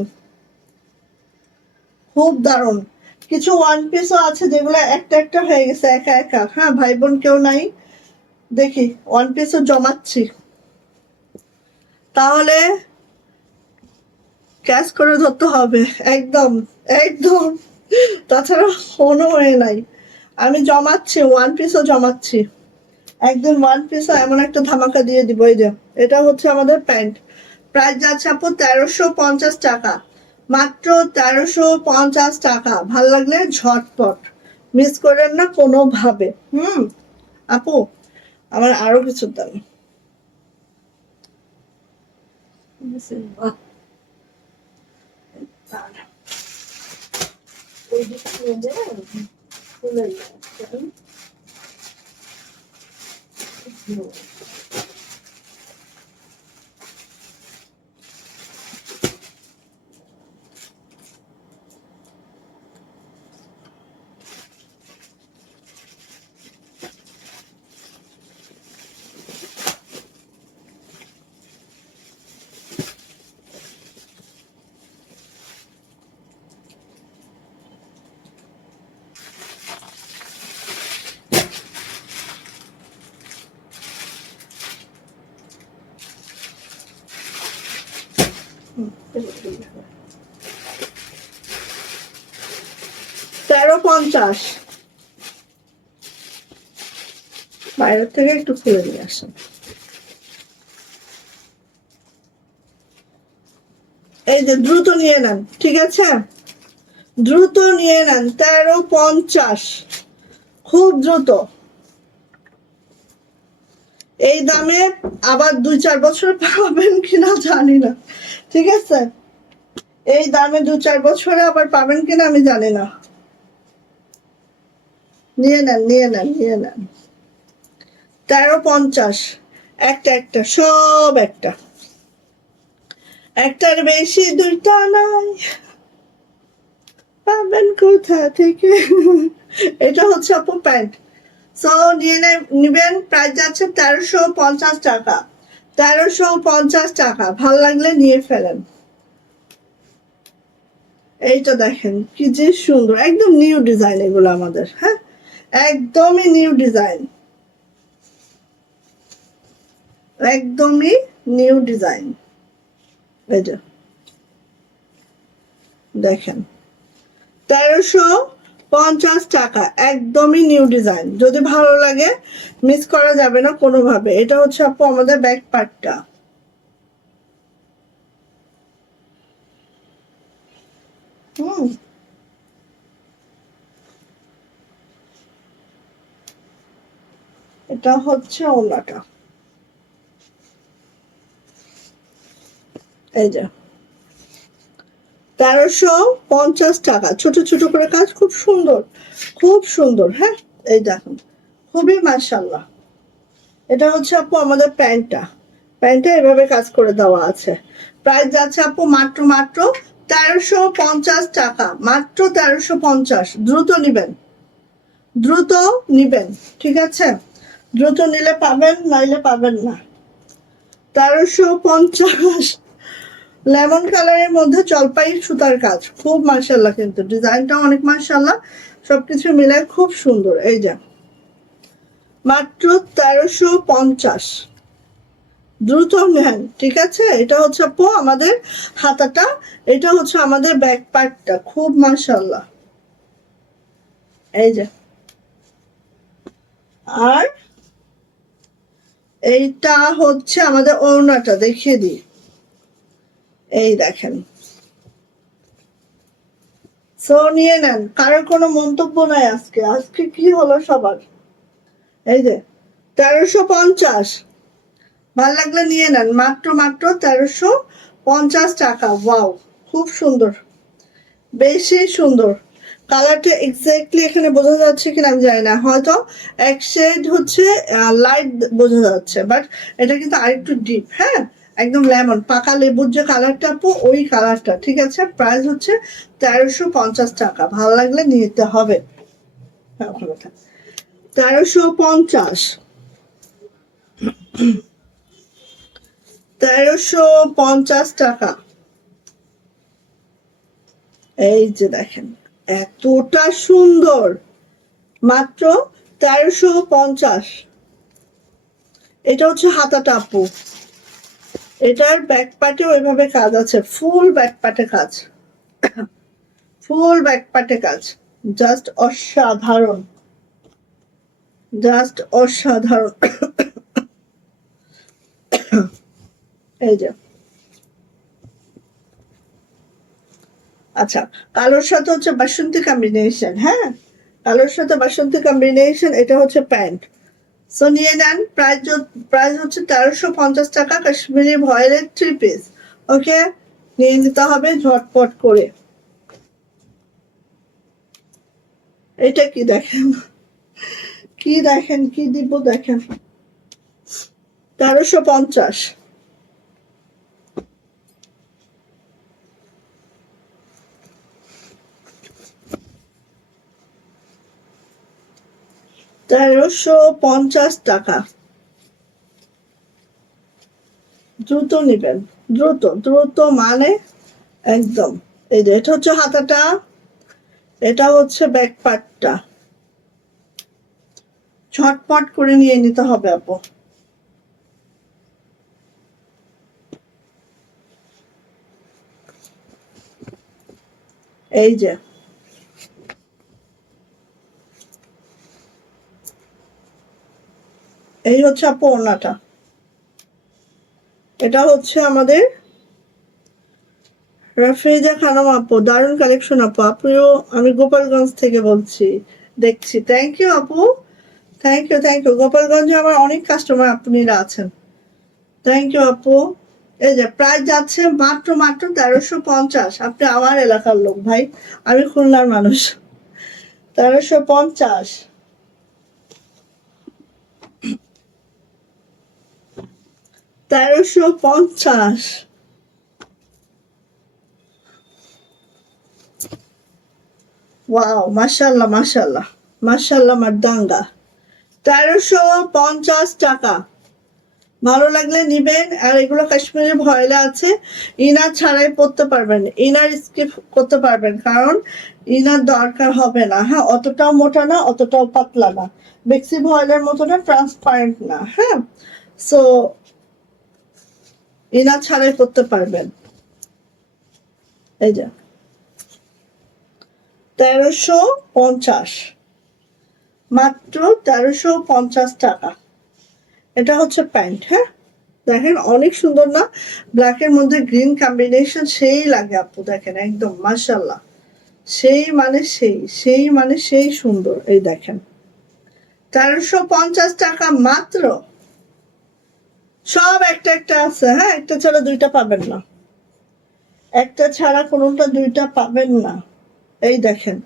খুব দারুণ। কিছু ওয়ান পিসও আছে যেগুলো একটা একটা হয়ে গেছে একা একা। হ্যাঁ, ভাই বোন কেউ নাই, দেখি ওয়ান পিসও জমাচ্ছি, তাহলে ক্যাশ করে ধরতে হবে একদম একদম, তাছাড়া কোনো ওয়ে নাই। আমি জমাচ্ছি, ওয়ান পিসও জমাচ্ছি, একদম ওয়ান পিসও এমন একটা ধামাকা দিয়ে দিব। এই যে এটা হচ্ছে আমাদের প্যান্ট, প্রাইস যাচ্ছে আপু 1350 টাকা, মাত্র 1350 টাকা। ভাল লাগলে ঝটপট, মিস করেন না কোনোভাবে। আপু আমার আরো কিছু দাম, তেরো 50, বাইরের থেকে একটু খুলে নিয়ে আসেন। এই যে দ্রুত নিয়ে নেন, ঠিক আছে, দ্রুত নিয়ে নেন। 1350, খুব দ্রুত। এই দামে আবার 2-4 বছর পাবেন কিনা জানি না, ঠিক আছে, এই দামে 2-4 বছরে আবার পাবেন কিনা আমি জানি না। নিয়ে নেন নিয়ে নেন নিয়ে নেন। 1350, একটা একটা, সব একটা, একটার বেশি দুইটা নাই, পাবেন কোথা থেকে। এটা হচ্ছে আপু প্যান্ট, সো নিয়ে নিবেন। প্রাইস যাচ্ছে 1350 টাকা, 1350 টাকা। ভাল লাগলে নিয়ে ফেলেন। এইটা দেখেন কি যে সুন্দর, একদম নিউ ডিজাইন এগুলো আমাদের। হ্যাঁ, একদমই নিউ ডিজাইন, একদমই নিউ ডিজাইন। এই যে দেখেন 1350 টাকা, একদমই নিউ ডিজাইন। যদি ভালো লাগে মিস করা যাবে না কোনোভাবে। এটা হচ্ছে আপু আমাদের ব্যাক পার্টটা। এটা হচ্ছে ওনাটা। এই যে 1350 টাকা, ছোট ছোট করে কাজ, খুব সুন্দর, খুব সুন্দর। হ্যাঁ, এই দেখুন, খুবই মাশাআল্লাহ। এটা হচ্ছে আপু আমাদের প্যান্টটা, প্যান্টে এভাবে কাজ করে দেওয়া আছে। প্রাইস যাচ্ছে আপু মাত্র মাত্র 1350 টাকা, মাত্র 1350। দ্রুত নিবেন, দ্রুত নিবেন, ঠিক আছে, দ্রুত নিলে পাবেন, নাইলে পাবেন না। 1350, লেমন কালারের মধ্যে জলপাই সুতার কাজ, খুব মাশাআল্লাহ, কিন্তু ডিজাইনটা অনেক মাশাআল্লাহ, সবকিছু মিলে খুব সুন্দর। এই যে মাত্র 1350, দ্রুত নেন, ঠিক আছে। এটা হচ্ছে আপু আমাদের হাতাটা, এটা হচ্ছে আমাদের ব্যাক পার্টটা, খুব মাশাআল্লাহ। এই যে, আর এইটা হচ্ছে আমাদের ওড়নাটা, দেখিয়ে দিই। এই দেখেন, সো নিয়ে নেন, কারোর কোনো মন্তব্য নাই আজকে। আজকে কি হলো সবার? এই যে 1350, ভাল লাগলে নিয়ে নেন, মাত্র মাত্র 1350 টাকা। ওয়াও, খুব সুন্দর, বেশি সুন্দর। কালারটা এক্স্যাক্টলি এখানে বোঝা যাচ্ছে কিনা আমি জানি না, হয়তো এক শেড হচ্ছে লাইট বোঝা যাচ্ছে, বাট এটা কিন্তু আরেকটু ডিপ। হ্যাঁ, একদম লেমন, পাকা লেবুর যে কালারটা আপু, ওই কালারটা। ঠিক আছে, প্রাইস হচ্ছে 1350 টাকা। ভালো লাগলে নিতে হবে। 1350, 1350 টাকা। এই যে দেখেন, এতটা সুন্দর, মাত্র 1350। এটা হচ্ছে হাতাটা আপু, এটার ব্যাক পার্টে ওইভাবে কাজ আছে, ফুল ব্যাক পার্টে কাজ, ফুল ব্যাক পার্টে কাজ। জাস্ট অসাধারণ, জাস্ট অসাধারণ। এই যে, আচ্ছা, কালোর সাথে হচ্ছে বাসন্তী কম্বিনেশন। হ্যাঁ, কালোর সাথে বাসন্তী কম্বিনেশন। এটা হচ্ছে প্যান্ট। সো নিয়ে নেন, প্রাইস হচ্ছে 1350 টাকা, কাশ্মীরি ভয়েলের 3 পিস। ওকে, নিয়ে নিতে হবে ঝটপট করে। এটা কি দেখেন, কি দেখেন, কি দিব দেখেন, 1350। 1350 টাকা। দ্রুত নিবেন, দ্রুত দ্রুত, মানে একদম। এই যে এটা হচ্ছে হাতাটা, এটা হচ্ছে ব্যাক পার্টটা, ঝটপট করে নিয়ে নিতে হবে আপু। এই যে, এই হচ্ছে আপু ওড়নাটা। এটা হচ্ছে আমাদের রাফেজা খানম আপু, দারুণ কালেকশন আপু। আপনিও, আমি গোপালগঞ্জ থেকে বলছি, দেখছি। থ্যাংক ইউ আপু, থ্যাংক ইউ, থ্যাংক ইউ। গোপালগঞ্জে আমার অনেক কাস্টমার আপনারা আছেন। থ্যাংক ইউ আপু। এই যে প্রাইস যাচ্ছে মাত্র মাত্র 1350। আপনি আমার এলাকার লোক ভাই, আমি খুলনার মানুষ। 1350, 1350। ওয়াও, মাশাল্লাহ মাশাল্লাহ মাশাল্লাহ, মারদাঙ্গা। 1350 টাকা। ভালো লাগলে নিবেন। আর এগুলো কাশ্মীরি ভয়েলে আছে, ইনার ছাড়াই পরতে পারবেন, ইনার স্কিপ করতে পারবেন, কারণ ইনার দরকার হবে না। হ্যাঁ, অতটাও মোটা না, অতটাও পাতলা না, বেক্সি ভয়েলের মতো না, ট্রান্সপারেন্ট না। হ্যাঁ, সো ইনার ছাড়াই পরতে পারবেন। এই যে 1350, মাত্র 1350 টাকা। এটা হচ্ছে প্যান্ট। হ্যাঁ, দেখেন অনেক সুন্দর না, ব্ল্যাকের মধ্যে গ্রিন কম্বিনেশন, সেই লাগে আপু। দেখেন একদম মাশাল্লাহ, সেই মানে সেই, সেই মানে সেই সুন্দর। এই দেখেন 1350 টাকা মাত্র। সব একটা একটা আছে, হ্যাঁ, একটা ছাড়া দুইটা পাবেন না, একটা ছাড়া কোনোটা দুইটা পাবেন না। এই দেখেন,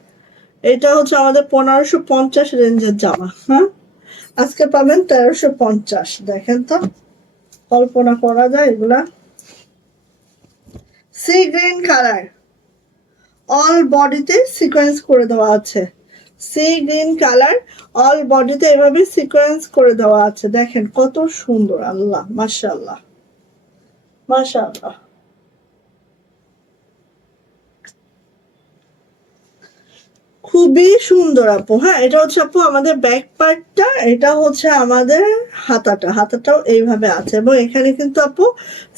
এটা হচ্ছে আমাদের 1550 রেঞ্জের জামা। হ্যাঁ, আজকে পাবেন 1350। দেখেন তো, কল্পনা করা যায় এগুলা? সি গ্রিন কালার, অল বডিতে সিকোয়েন্স করে দেওয়া আছে। সি গ্রিন কালার, অল বডিতে এভাবে সিকোয়েন্স করে দেওয়া আছে। দেখেন কত সুন্দর, আল্লাহ মাশাআল্লাহ মাশাআল্লাহ। খুবই সুন্দর আপু। হ্যাঁ, এটা হচ্ছে আপু আমাদের ব্যাক পার্টটা, এটা হচ্ছে আমাদের হাতাটা, হাতাটাও এইভাবে আছে, এবং এখানে কিন্তু আপু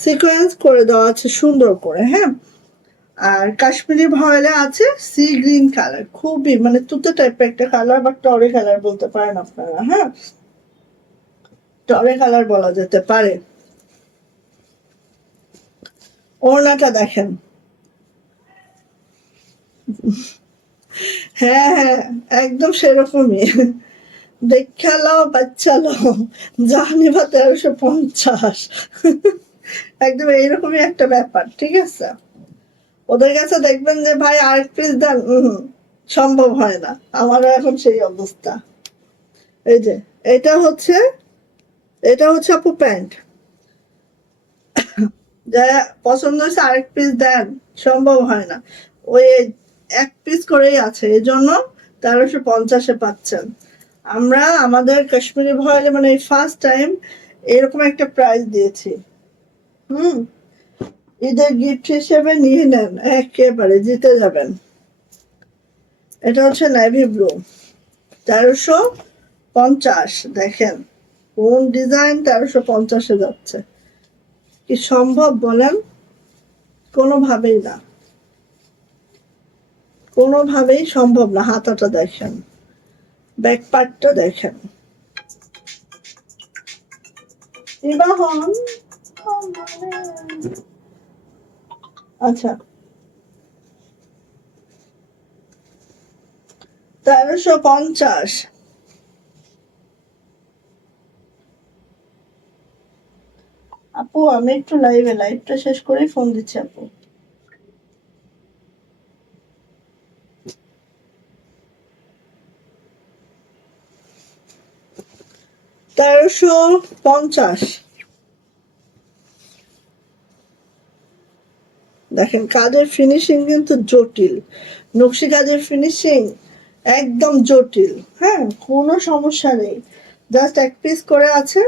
সিকোয়েন্স করে দেওয়া আছে সুন্দর করে। হ্যাঁ, আর কাশ্মীরি ভয়েলে আছে সি গ্রিন কালার, খুবই মানে তুতে টাইপের একটা কালার, বা টরে কালার বলতে পারেন আপনারা। হ্যাঁ, টরে কালার বলা যেতে পারে। ওড়নাটা দেখেন, হ্যাঁ হ্যাঁ, একদম সেরকমই। দেখা লও বাচ্চা লও, যা নিবা 1350। একদম এইরকমই একটা ব্যাপার, ঠিক আছে। ওদের কাছে দেখবেন যে ভাই আরেক পিস দেন, সম্ভব হয় না। আমারও এখন সেই অবস্থা। এই যে এটা হচ্ছে, এটা হচ্ছে আপু প্যান্ট, যা পছন্দ হয়েছে আরেক পিস দেন, সম্ভব হয় না। ওই এক পিস করেই আছে, এই জন্য 1350-এ পাচ্ছেন। আমরা আমাদের কাশ্মীরি ভয়েলে মানে ফার্স্ট টাইম এরকম একটা প্রাইস দিয়েছি। হুম, ঈদের গিফট হিসেবে নিয়ে নেন, একেবারে জিতে যাবেন। এটা হচ্ছে নেভি ব্লু, 1350। দেখেন কোন ডিজাইন 1350-এ যাচ্ছে, কি সম্ভব বলেন? কোনোভাবেই না, কোনোভাবেই সম্ভব না। হাতাটা দেখেন, ব্যাক পার্টটা দেখেন। বিবাহন, আচ্ছা 1350। আপু আমি একটু লাইভটা শেষ করেই ফোন দিচ্ছি আপু। 1350। দেখেন কাজের ফিনিশিং কিন্তু জটিল, নকশি কাজের ফিনিশিং একদম জটিল। হ্যাঁ, কোনো সমস্যা নেই, জাস্ট এক পিস করে আছে,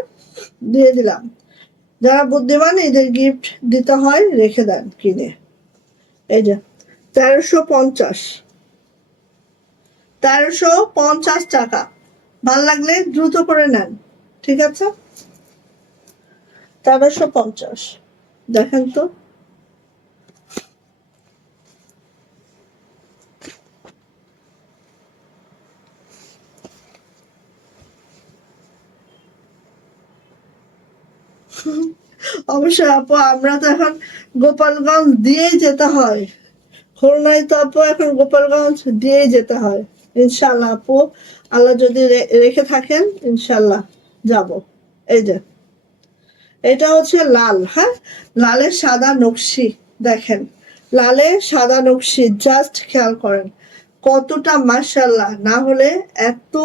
দিয়ে দিলাম। যারা বুদ্ধিমান এদের গিফট দিতে হয়, রেখে দেন কিনে। এই যে 1350, 1350 টাকা। ভাল লাগলে দ্রুত করে নেন, ঠিক আছে। 1350, দেখেন তো। অবশ্যই আপু, আমরা তো এখন গোপালগঞ্জ দিয়েই যেতে হয়, খুলনায় তো আপু এখন গোপালগঞ্জ দিয়েই যেতে হয়। ইনশাল্লাহ আপু, আল্লাহ যদি রেখে থাকেন ইনশাল্লাহ যাব। এই যে এটা হচ্ছে লাল, হ্যাঁ, লালের সাদা নকশি। দেখেন লালে সাদা নকশি, জাস্ট খেয়াল করেন কতটা মাশাল্লাহ, না হলে এত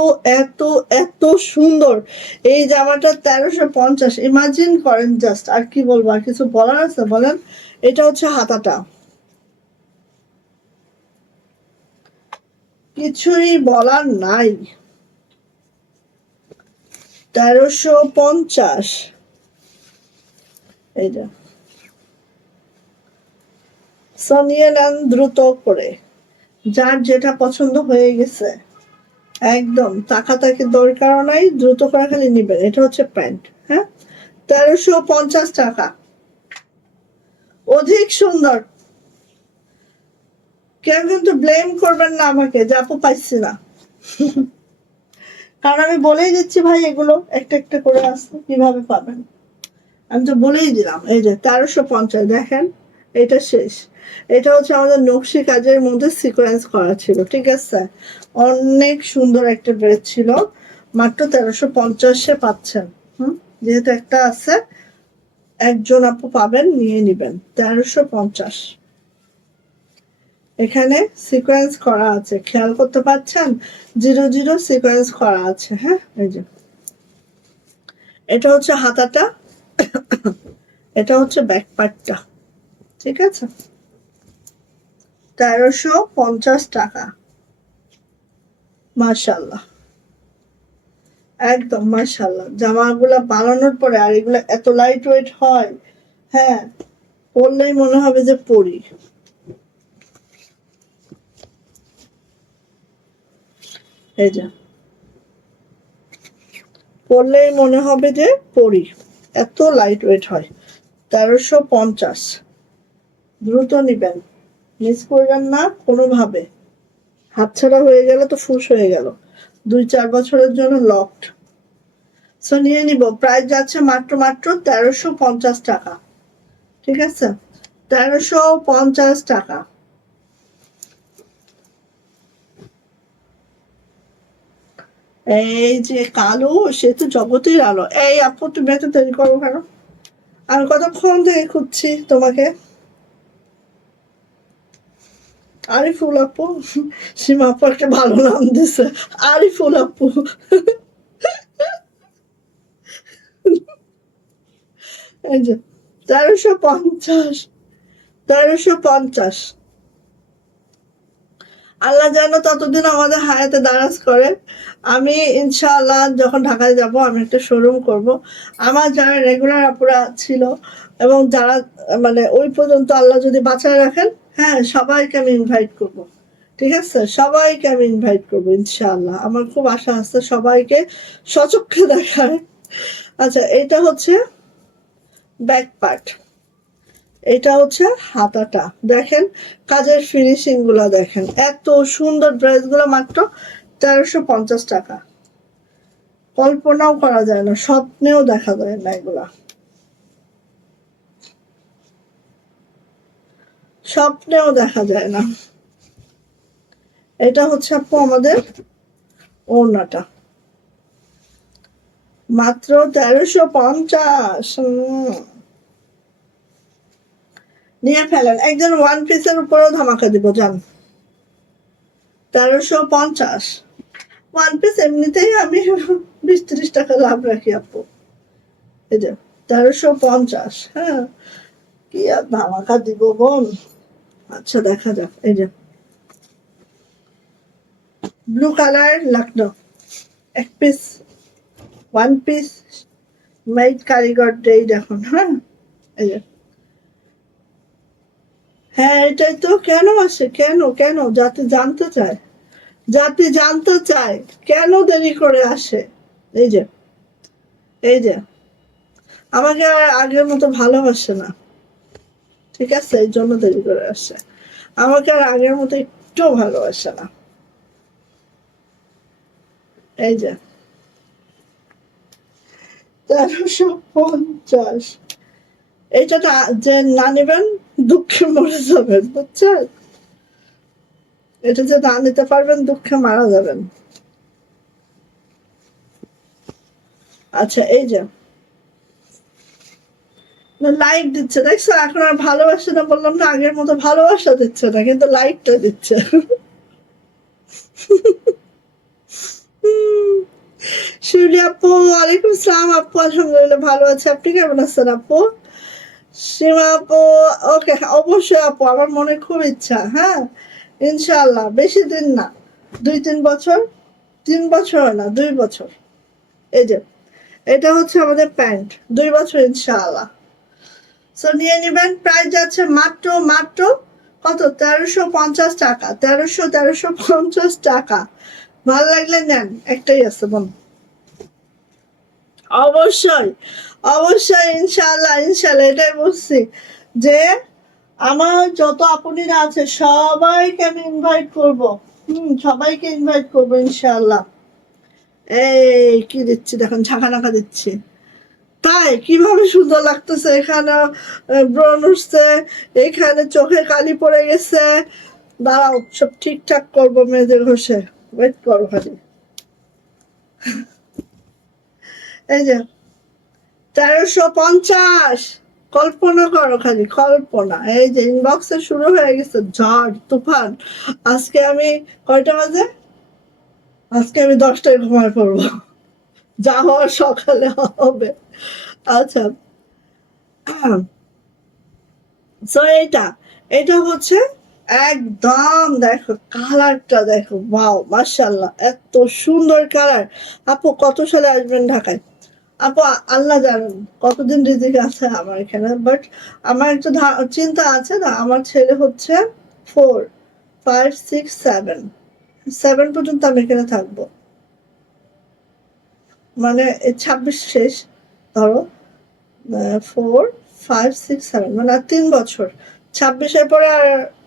এত এত সুন্দর। এই জামাটা 1350, ইমাজিন করেন জাস্ট। আর কি বলবো, আর কিছু বলার আছে বলেন? এটা হচ্ছে হাতাটা, কিছুই বলার নাই। 1350, এই যে নিয়ে নেন দ্রুত করে, যার যেটা পছন্দ হয়ে গেছে একদম তাকাতাকি দরকারও নাই, দ্রুত করে খালি নিবেন। এটা হচ্ছে প্যান্ট, হ্যাঁ, 1350 টাকা, অধিক সুন্দর। কেউ কিন্তু ব্লেম করবেন না আমাকে যে আপু পাইছি না, কারণ আমি বলেই দিচ্ছি ভাই, এগুলো একটা একটা করে আসতে কিভাবে পাবেন আমি তো বলেই দিলাম। এই যে 1350, দেখেন এটা শেষ। এটা হচ্ছে আমাদের নকশি কাজের মধ্যে সিকোয়েন্স করা ছিল, ঠিক আছে। অনেক সুন্দর একটা ড্রেস ছিল, মাত্র 1350-এ পাচ্ছেন। যেহেতু একটা আছে, একজন আপু পাবেন, নিয়ে নিবেন। 1350, এখানে সিকোয়েন্স করা আছে, খেয়াল করতে পারছেন, 00 সিকোয়েন্স করা আছে। হ্যাঁ, এই যে এটা হচ্ছে হাতাটা, এটা হচ্ছে ব্যাক পার্টটা, ঠিক আছে। 1350 টাকা, মাশাল্লাহ, একদম মাশাল্লাহ। জামাগুলা বানানোর পরে আর এগুলা এত লাইট ওয়েট হয়, হ্যাঁ, পরলেই মনে হবে যে পরি। এই যে পরলেই মনে হবে যে পরি, এত লাইট ওয়েট হয়। 1350, দ্রুত নিবেন, মিস করবেন না কোনোভাবে। হাতছাড়া হয়ে গেলে তো ফুস হয়ে গেল, 2-4 বছরের জন্য লকড। সো নিয়ে নিব, প্রাইস যাচ্ছে মাত্র মাত্র 1350 টাকা। ঠিক আছে, 1350 টাকা। এই যে কালো, সে তো জগতের আলো। এই আপু তুমি এত দেরি করো কেন? আমি কতক্ষণ থেকে খুঁজছি তোমাকে। আরিফুল আপু, সীমা আপু একটা ভালো নাম দিছে, আরিফুল আপু। এই যে 1350, 1350। আল্লাহ যেন ততদিন আমাদের হায়াতে দারাজ করে। আমি ইনশাআল্লাহ যখন ঢাকায় যাব আমি একটা শোরুম করব। আমার যারা রেগুলার আপুরা ছিল এবং যারা মানে ওই পর্যন্ত আল্লাহ যদি বাঁচায় রাখেন, হ্যাঁ সবাইকে আমি ইনভাইট করব। ঠিক আছে, সবাইকে আমি ইনভাইট করবো ইনশাআল্লাহ। আমার খুব আশা আছে সবাইকে সচক্ষে দেখার। আচ্ছা, এটা হচ্ছে ব্যাক পার্ট, এটা হচ্ছে হাতাটা। দেখেন কাজের ফিনিশিং গুলা দেখেন, এত সুন্দর ড্রেস গুলো মাত্র 1350 টাকা। কল্পনাও করা যায় না, স্বপ্নেও দেখা যায় না এগুলা, স্বপ্নেও দেখা যায় না। এটা হচ্ছে আপু আমাদের ওড়নাটা, মাত্র 1350। নিয়ে ফেলেন, একজন ওয়ান পিসের উপরেও ধামাকা দিব যান। 1350 ওয়ান পিস এমনিতেই আমি 20-30 টাকা লাভ রাখি আপু। এই যে 1350, হ্যাঁ কি আর ধামাকা দিব বোন। আচ্ছা দেখা যাক, এই যে ব্লু কালার লাকনো, এক পিস, ওয়ান পিস মেড কারিগর ডেই দেখুন। হ্যাঁ এই যে, হ্যাঁ এটাই তো। কেন আসে, কেন কেন জাতি জানতে চায়, জাতি জানতে চায় কেন দেরি করে আসে। এই যে, এই যে আমাকে আর আগের মতো ভালোবাসে না। ঠিক আছে, এই জন্য দেরি করে আসে। আমাকে আর আগের মতো একটু ভালোবাসে না। এই যে 1350, এইটা যে না নেবেন দুঃখে মরে যাবেন, বুঝছেন? এটা যে না নিতে পারবেন দুঃখে মারা যাবেন। আচ্ছা এই যে লাইক দিচ্ছে, দেখছো এখন আর ভালোবাসে না, বললাম না আগের মতো ভালোবাসা দিচ্ছে না, কিন্তু লাইকটা দিচ্ছে। শিউলি আপু ওয়ালাইকুম আসসালাম। আপু আলহামদুলিল্লাহ ভালো আছে, আপনি কেমন আছেন আপু? সীমা আপু, ওকে অবশ্যই আপু, আমার মনে খুব ইচ্ছা। হ্যাঁ ইনশাআল্লাহ, বেশি দিন না, 2-3 বছর, 3 বছর না 2 বছর। এই যে এটা হচ্ছে আমাদের প্যান্ট, 2 বছর ইনশাআল্লাহ। সো নিয়ে নেবেন, প্রাইস যাচ্ছে মাত্র মাত্র কত, 1350 টাকা। 1350 টাকা। ভালো লাগলে নেন, একটাই আছে বোন। অবশ্যই, অবশ্যই ইনশাআল্লাহ, ইনশাআল্লাহ এটাই বলছি যে আমার যত আপনিরা আছে সবাইকে আমি ইনভাইট করব। সবাইকে ইনভাইট করবো ইনশাআল্লাহ। এই কি দিচ্ছি দেখুন, ঝাঁকানাকা দিচ্ছি, তাই কিভাবে সুন্দর লাগতেছে। এখানে ব্রণ উঠছে, এখানে চোখে কালি পড়ে গেছে। দাঁড়াও সব ঠিকঠাক করবো মেয়েদের ঘষে, ওয়েট করো খালি। এই যে 1350, কল্পনা করো খালি, কল্পনা। এই যে ইনবক্সে শুরু হয়ে গেছে ঝড় তুফান। আজকে আমি কয়টা বাজে, আজকে আমি 10টায় ঘুমায় পড়বো, যা হওয়ার সকালে হবে। আচ্ছা, সো এটা, এটা হচ্ছে একদম, দেখো কালারটা দেখো, ওয়াও মাশাআল্লাহ এত সুন্দর কালার। আপু কত সালে আসবেন ঢাকায়? আপু আল্লাহ জানেন কতদিন রিজিক আছে আমার এখানে, বাট আমার একটা চিন্তা আছে না, আমার ছেলে হচ্ছে 4, 5, 6, 7, 7 পর্যন্ত আমি এখানে থাকবো। মানে 26 শেষ, ধরো 4, 5, 6, 7, মানে আর 3 বছর। 26-এর পরে আর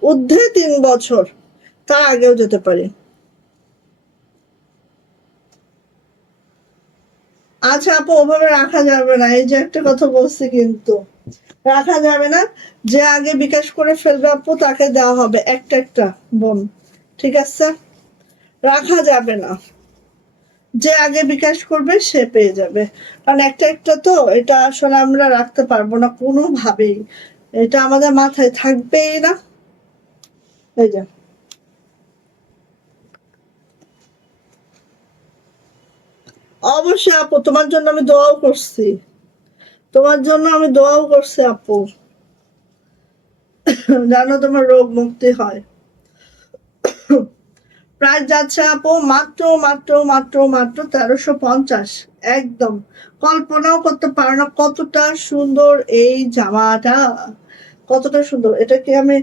ঊর্ধ্বে 3 বছর, তার আগেও যেতে পারি। আচ্ছা আপু, ওভাবে রাখা যাবে না, এই যে একটা কথা বলছি কিন্তু রাখা যাবে না। যে আগে বিকাশ করে ফেলবে আপু তাকে দেওয়া হবে একটা একটা বোন, ঠিক আছে? রাখা যাবে না, যে আগে বিকাশ করবে সে পেয়ে যাবে। কারণ একটা একটা তো এটা আসলে আমরা রাখতে পারবো না কোনোভাবেই, এটা আমাদের মাথায় থাকবেই না। এই যে অবশ্যই আপু, তোমার জন্য আমি দোয়াও করছি, তোমার জন্য আমি দোয়াও করছি আপু, জানো তোমার রোগ মুক্তি হয়। প্রাইস যাচ্ছে আপু মাত্র মাত্র মাত্র মাত্র 1350। একদম কল্পনাও করতে পারো না কতটা সুন্দর এই জামাটা, কতটা সুন্দর। এটাকে আমি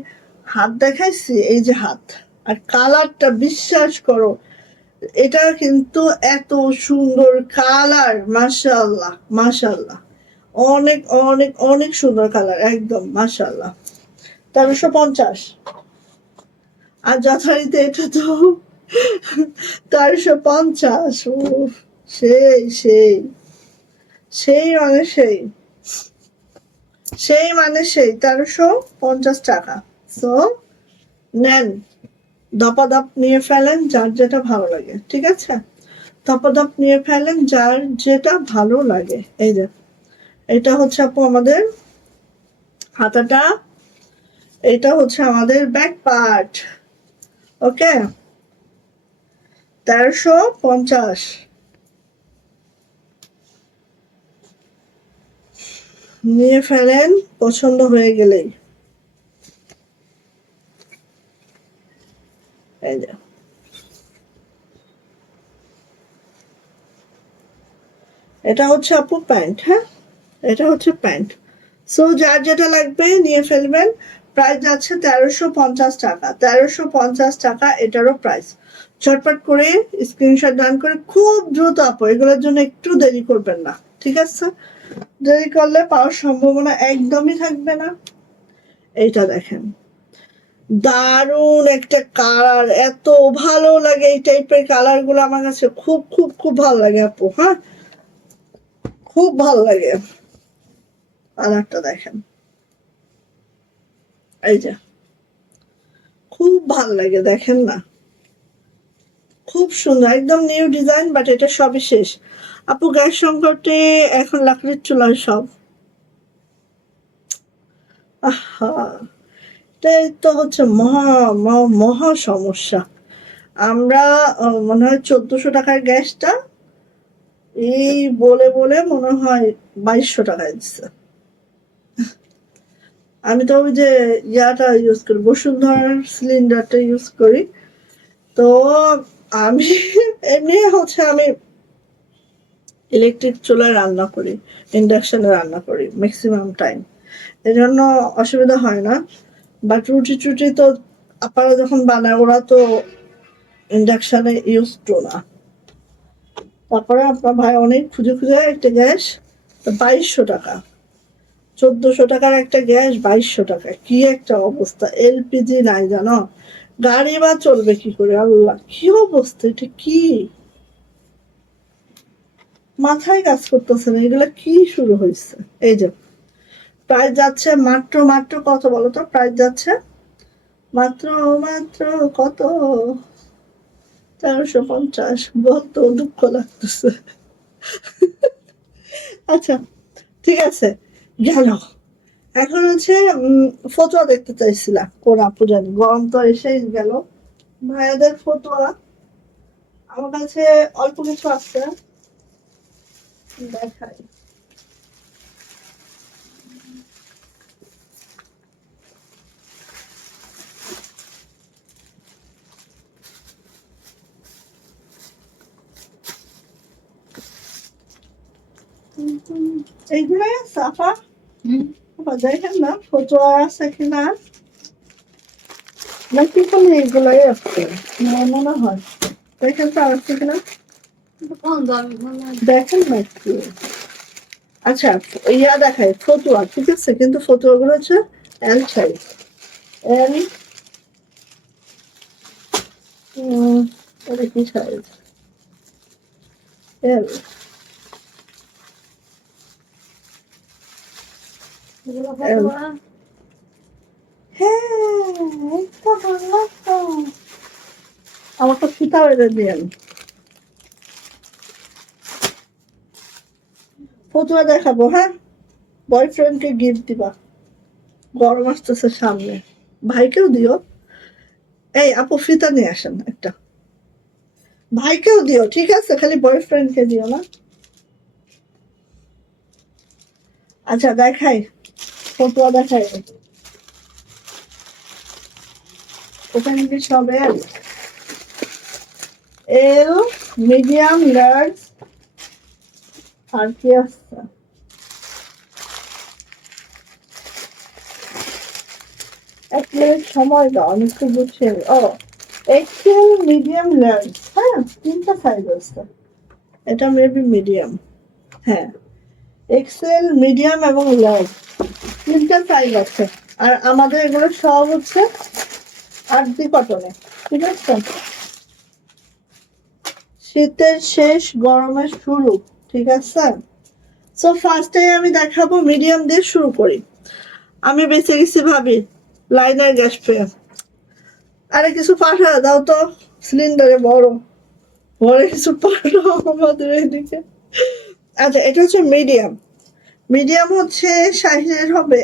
হাত দেখাইছি, এই যে হাত, আর কালারটা বিশ্বাস করো, এটা কিন্তু এত সুন্দর কালার, মাশাআল্লাহ মাশাআল্লাহ, অনেক অনেক অনেক সুন্দর কালার, একদম মাশাআল্লাহ। 1350। আর যথারীতি এটা তো 1350। সেই সেই সেই মানে সেই, সেই মানে সেই 1350 টাকা। সো নেন, দপাদপ নিয়ে ফেলেন যার যেটা ভালো লাগে, ঠিক আছে? দপাদপ নিয়ে ফেলেন যার যেটা ভালো লাগে। এই যে এটা হচ্ছে আপু আমাদের হাতাটা, এটা হচ্ছে আমাদের ব্যাক পার্ট। ওকে, 1350 নিয়ে ফেলেন পছন্দ হয়ে গেলেই। এই যে এটা হচ্ছে আপু প্যান্ট, হ্যাঁ এটা হচ্ছে প্যান্ট। সো যার যেটা লাগবে নিয়ে ফেলবেন। প্রাইস যাচ্ছে 1350 টাকা, 1350 টাকা এটারও প্রাইস। ঝটপট করে স্ক্রিনশট ডান করে খুব দ্রুত আপু, এগুলোর জন্য একটু দেরি করবেন না, ঠিক আছে? দেরি করলে পাওয়ার সম্ভাবনা একদমই থাকবে না। এইটা দেখেন, দারুণ একটা কালার, এত ভালো লাগে এই টাইপের কালার গুলো, আমার কাছে খুব খুব খুব ভালো লাগে আপু, হ্যাঁ খুব ভালো লাগে। কালারটা দেখেন, এই যে খুব ভালো লাগে, দেখেন না, খুব সুন্দর, একদম নিউ ডিজাইন। বাট এটা সবই শেষ আপু, গ্যাস সংকটে এখন লাকড়ির চুলায় সব। আহা, এটাই তো হচ্ছে মহা মহা মহা সমস্যা। আমরা মনে হয় 1400 টাকার গ্যাসটা এই বলে বলে মনে হয় 2200 টাকায় দিচ্ছে। আমি তো ওই যে ইয়াটা ইউজ করি, বসুন্ধরার সিলিন্ডারটা ইউজ করি। তো আমি এমনি হচ্ছে আমি ইলেকট্রিক চুলায় রান্না করি, ইন্ডাকশনে রান্না করি ম্যাক্সিমাম টাইম, এজন্য অসুবিধা হয় না। বাট রুটি টুটি তো আপারা যখন বানায় ওরা তো ইন্ডাকশনে ইউজ টু না। তারপরে আপনার ভাই অনেক খুঁজে খুঁজে একটা গ্যাস 2200 টাকা, 1400 টাকার একটা গ্যাস 2200 টাকা, কি একটা অবস্থা। এলপিজি নাই জানো, গাড়ি বা চলবে কি করে, আল্লাহ কি অবস্থা, এটা কি মাথায় কাজ করতেছে না, এগুলা কি শুরু হয়েছে। এই যে প্রাইস যাচ্ছে মাত্র মাত্র কত বলো তো, প্রাইস যাচ্ছে মাত্র মাত্র কত, 1350। বলতো দুঃখ লাগতেছে। আচ্ছা ঠিক আছে, গেল। এখন হচ্ছে ফতুয়া দেখতে চাইছিলাম, কোন আপু জানি, গরম তো এসেই গেল। ভাইয়াদের ফতুয়া আমার কাছে অল্প কিছু আছে, দেখাই। এইগুলাই সাফা, দেখেন না ফতুয়া আছে কিনা, নাকি কোনো এইগুলাই আছে, মনে হয়। দেখেন তো আছে কিনা, দেখেন না একটু। আচ্ছা ইয়া দেখায় ফতুয়া, ঠিক আছে, কিন্তু ফতুয়া গুলো হচ্ছে এল সাইজ, এল, এটা কি সাইজ, এল। আমাকে ফিতা বেঁধে দিয়েন। ফতুয়া দেখাবো, হ্যাঁ, বয়ফ্রেন্ডকে গিফট দিবা, গরম আসতেছে সামনে, ভাইকেও দিও। এই আপু ফিতা নিয়ে আসেন একটা, ভাইকেও দিও, ঠিক আছে, খালি বয়ফ্রেন্ডকে দিও না। আচ্ছা দেখাই, ফতুয়া দেখাই, ওখানে কি সবে এল, মিডিয়াম, লার্জ আর কি আছে, এক মিনিট সময় দাও, আমি একটু বুঝছি। ও এক্সেল, মিডিয়াম, লার্জ, হ্যাঁ তিনটা সাইজ আছে, এটা মেবি মিডিয়াম, হ্যাঁ এক্সেল, মিডিয়াম এবং লার্জ তিনটা সাইজ আছে। আর আমাদের এগুলো সব হচ্ছে আরতি কটনে, ঠিক আছে, শীতের শেষ গরমের শুরু, ঠিক আছে। সো ফার্স্টে আমি দেখাবো, মিডিয়াম দিয়ে শুরু করি। আমি বেঁচে গেছি ভাবি, লাইনার গ্যাস পেয়ে। আরে কিছু পাঠা দাও তো, সিলিন্ডারে বড় বড় কিছু পাঠাও আমাদের এদিকে। আচ্ছা এটা হচ্ছে মিডিয়াম, মিডিয়াম হচ্ছে শাহিনের হবে,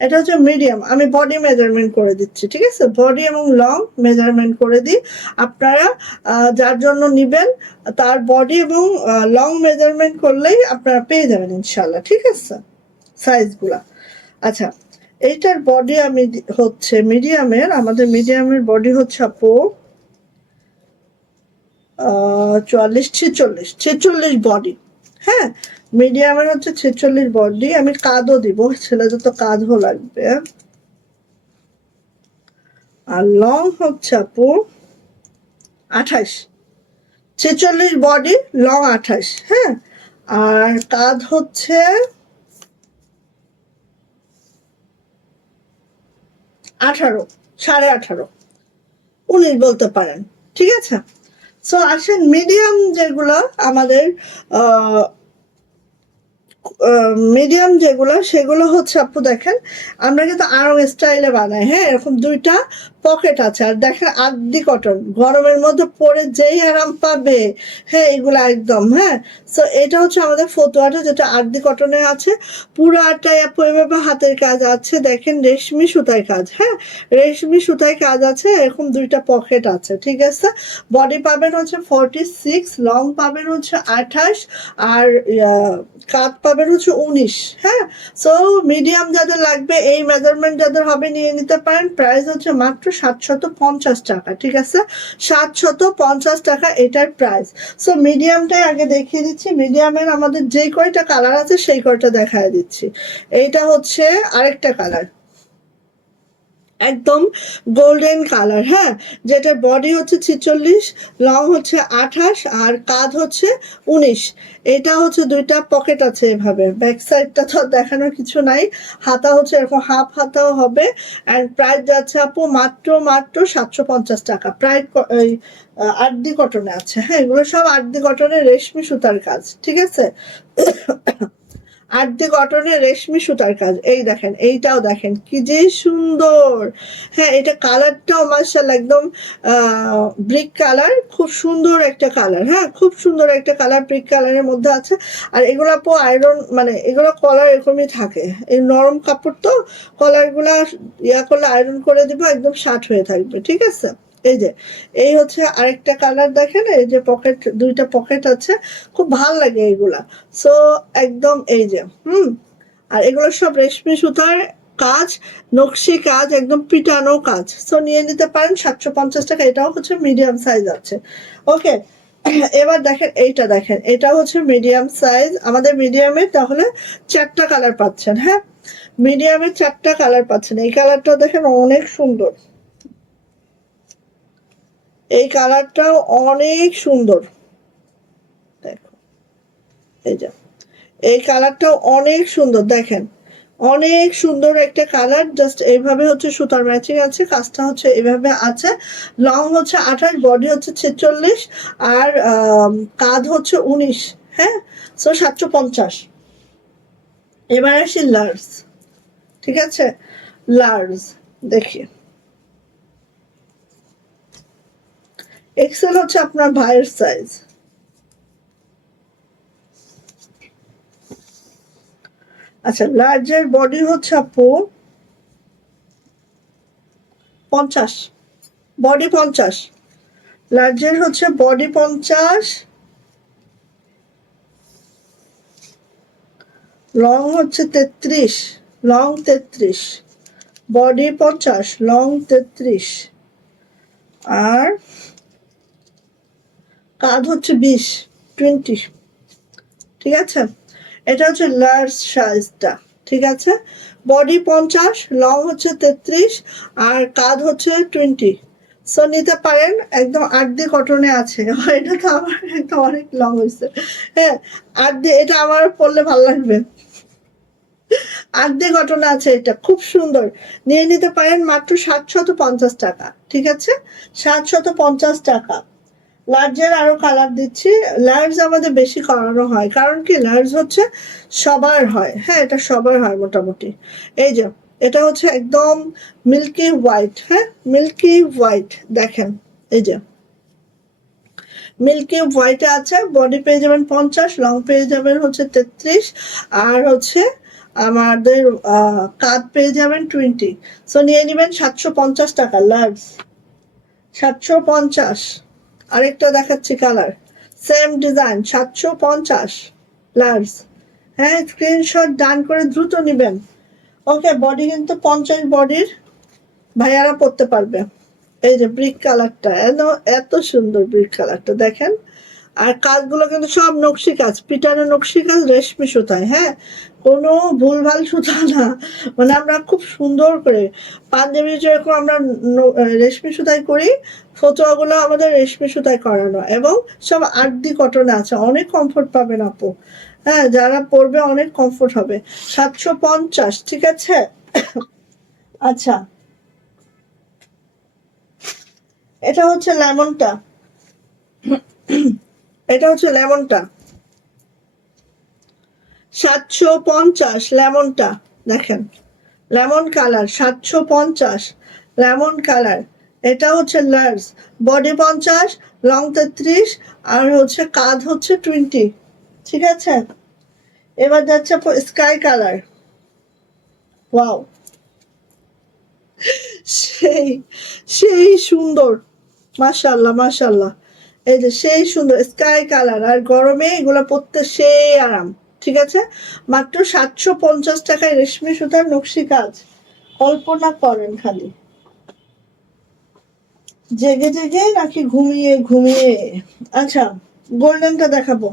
এটা হচ্ছে মিডিয়াম। আমি বডি মেজারমেন্ট করে দিচ্ছি, ঠিক আছে, বডি এবং লং মেজারমেন্ট করে দিই। আপনারা যার জন্য নিবেন তার বডি এবং লং মেজারমেন্ট করলেই আপনারা পেয়ে যাবেন ইনশাল্লাহ, ঠিক আছে, সাইজগুলা। আচ্ছা এইটার বডি আমি হচ্ছে মিডিয়ামের, আমাদের মিডিয়ামের বডি হচ্ছে আপু 44-46 বডি, হ্যাঁ মিডিয়ামের হচ্ছে 46 বডি। আমি কাঁধও দিব, ছেলেদের তো কাঁধও লাগবে। আর লং হচ্ছে আপু 28, 46 বডি, লং 28, হ্যাঁ। আর কাঁধ হচ্ছে 18, 18.5, 19 বলতে পারেন, ঠিক আছে। সো আসেন মিডিয়াম যেগুলো আমাদের মিডিয়াম যেগুলো, সেগুলো হচ্ছে আপু দেখেন আমরা কিন্তু আরং স্টাইলে বানাই, হ্যাঁ এরকম দুইটা পকেট আছে। আর দেখেন আদি কটন, গরমের মধ্যে পরে যেই আরাম পাবে, হ্যাঁ এগুলো একদম, হ্যাঁ। সো এটা হচ্ছে আমাদের ফতুয়াটা, যেটা আদি কটনে আছে, পুরাটাই আপু এভাবে হাতের কাজ আছে, দেখেন রেশমি সুতায় কাজ, হ্যাঁ রেশমি সুতায় কাজ আছে, এরকম দুইটা পকেট আছে, ঠিক আছে। বডি পাবেন হচ্ছে 46, লং পাবেন হচ্ছে 28, আর কাঁধ পাবেন হচ্ছে 19, হ্যাঁ। সো মিডিয়াম যাদের লাগবে, এই মেজারমেন্ট যাদের হবে নিয়ে নিতে পারেন। প্রাইস হচ্ছে মাত্র 750 টাকা, ঠিক আছে, 750 টাকা এটার প্রাইস। সো মিডিয়ামটাই আগে দেখিয়ে দিচ্ছি, মিডিয়ামের আমাদের যেই কয়টা কালার আছে সেই কয়টা দেখায় দিচ্ছি। এইটা হচ্ছে আরেকটা কালার, একদম গোল্ডেন কালার, হ্যাঁ যেটার বডি হচ্ছে 46, লং হচ্ছে 28, আর কাঁধ হচ্ছে 19। এটা হচ্ছে দুইটা পকেট আছে এভাবে, ব্যাক সাইডটা তো দেখানোর কিছু নাই, হাতা হচ্ছে এরকম হাফ হাতাও হবে। অ্যান্ড প্রাইস যাচ্ছে আপু মাত্র 750 টাকা। প্রায় আরদি কটনে আছে, হ্যাঁ এগুলো সব আরদি কটনের রেশমি সুতার কাজ, ঠিক আছে, আরতি কটনের রেশমি সুতার কাজ। এই দেখেন, এইটাও দেখেন কি যে সুন্দর, হ্যাঁ এটা কালারটাও মাশাআল্লাহ একদম ব্রিক কালার, খুব সুন্দর একটা কালার, হ্যাঁ খুব সুন্দর একটা কালার, ব্রিক কালারের মধ্যে আছে। আর এগুলো আপু আয়রন, মানে এগুলো কলার এরকমই থাকে, এই নরম কাপড় তো, কলারগুলা ইয়া করলে আয়রন করে দিব, একদম শার্ট হয়ে থাকবে, ঠিক আছে। এই যে এই হচ্ছে আরেকটা কালার, দেখেন এই যে পকেট, দুইটা পকেট আছে, খুব ভাল লাগে এইগুলা। সো একদম এই যে আর এগুলো সব রেশমি সুতার কাজ, নকশি কাজ, একদম পিটানো কাজ। সো নিয়ে নিতে পারেন 750 টাকা, এটাও হচ্ছে মিডিয়াম সাইজ আছে, ওকে। এবার দেখেন এইটা, দেখেন এটা হচ্ছে মিডিয়াম সাইজ, আমাদের মিডিয়ামে তাহলে 4টা কালার পাচ্ছেন, হ্যাঁ মিডিয়ামে 4টা কালার পাচ্ছেন। এই কালারটা দেখেন অনেক সুন্দর, এই কালারটাও অনেক সুন্দর, দেখো এই যে এই কালারটাও অনেক সুন্দর, দেখেন অনেক সুন্দর একটা কালার। জাস্ট এইভাবে হচ্ছে সুতার ম্যাচিং আছে, কাজটা হচ্ছে এইভাবে আছে। লং হচ্ছে 28, বডি হচ্ছে 46, আর কাঁধ হচ্ছে 19, হ্যাঁ। সো 750 এবার আসি লার্জ, ঠিক আছে? লার্জ দেখি, এক্সেল হচ্ছে আপনার ভাইয়ের সাইজ। আচ্ছা, লার্জের বডি হচ্ছে আপু 50, বডি 50, লার্জের হচ্ছে বডি 50, লং হচ্ছে 33, লং 33, বডি 50, লং 33, আর কাঁধ হচ্ছে 20, ঠিক আছে? এটা হচ্ছে লার্জ সাইজটা, ঠিক আছে? বডি 50, লং হচ্ছে 33, আর কাঁধ হচ্ছে 20। সো নিতে পারেন, একদম 8D কটনে আছে। এটা তো আমার একদম অনেক লং হয়েছে। হ্যাঁ, 8D, এটা আমার পরলে ভালো লাগবে। 8D কটনে আছে, এটা খুব সুন্দর। নিয়ে নিতে পারেন মাত্র 750 টাকা, ঠিক আছে? 750 টাকা। লার্জের আরো কালার দিচ্ছি। লার্জ আমাদের বেশি করানো হয়, কারণ কি লার্জ হচ্ছে সবার হয়। হ্যাঁ, এটা সবার হয় মোটামুটি। এই যে এটা হচ্ছে একদম মিল্কি হোয়াইট। হ্যাঁ, মিল্কি হোয়াইট দেখেন, এই যে মিল্কি হোয়াইটে আছে। বডি পেয়ে যাবেন 50, লং পেয়ে যাবেন হচ্ছে 33, আর হচ্ছে আমাদের কাঁধ পেয়ে যাবেন 20। সো নিয়ে নেবেন 750 টাকা লার্জ, 750। আরেকটা দেখাচ্ছি কালার, সেম ডিজাইন, 750 লার্জ। হ্যাঁ, স্ক্রিনশট ডান করে দ্রুত নেবেন। ওকে, বডি কিন্তু 50 বডির ভাইয়ারা পরতে পারবে। এই যে ব্রিক কালারটা, এত সুন্দর ব্রিক কালারটা দেখেন। আর কাজগুলো কিন্তু সব নকশি কাজ, পিটানো নকশি কাজ, রেশমি সুতায়। হ্যাঁ, কোনো ভুলভাল সুতা না, মানে আমরা খুব সুন্দর করে পাঞ্জাবি যেরকম আমরা রেশমি সুতায় করি, ফতোয়াগুলো আমাদের রেশমি সুতায় করানো, এবং সব 8D কটনে আছে। অনেক কমফোর্ট পাবেন আপু। হ্যাঁ, যারা পরবে অনেক কমফোর্ট হবে। 750, ঠিক আছে? আচ্ছা, এটা হচ্ছে লেমনটা, এটা হচ্ছে লেমনটা 750, লেমনটা দেখেন, লেমন কালার 750, লেমন কালার। এটা হচ্ছে লার্জ, বডি 50, লং 33, আর হচ্ছে কাঁধ হচ্ছে 20, ঠিক আছে? এবার যাচ্ছে স্কাই কালার। ওয়াও, সেই সেই সুন্দর, মাশাআল্লাহ মাশাআল্লাহ। এই যে সেই সুন্দর স্কাই কালার, আর গরমে এগুলো পরতে সেই আরাম, ঠিক আছে? মাত্র 750 টাকায় রেশমি সুতার নকশি কাজ। কল্পনা করেন খালি, জেগে জেগে নাকি ঘুমিয়ে ঘুমিয়ে। আচ্ছা, গোল্ডেনটা দেখাবো।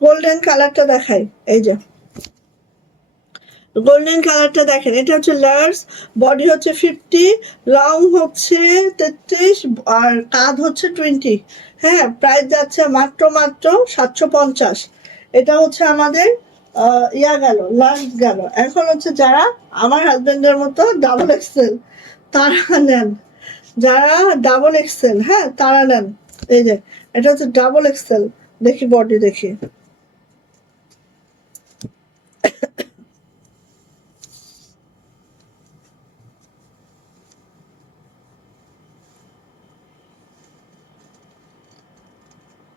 গোল্ডেন কালারটা দেখাই, এই যে গোল্ডেন কালারটা দেখেন। এটা হচ্ছে লার্জ, বডি হচ্ছে 50, লং হচ্ছে 33, আর কাঁধ হচ্ছে 20। হ্যাঁ, প্রাইস যাচ্ছে মাত্র মাত্র 750। এটা হচ্ছে আমাদের ইয়া গেল, লার্জ গেল। এখন হচ্ছে যারা আমার হাজবেন্ডের মতো ডাবল এক্সেল, তারা নেন। যারা ডাবল এক্সেল, হ্যাঁ, তারা নেন। এই যে এটা হচ্ছে ডাবল এক্সেল, দেখি বডি দেখি।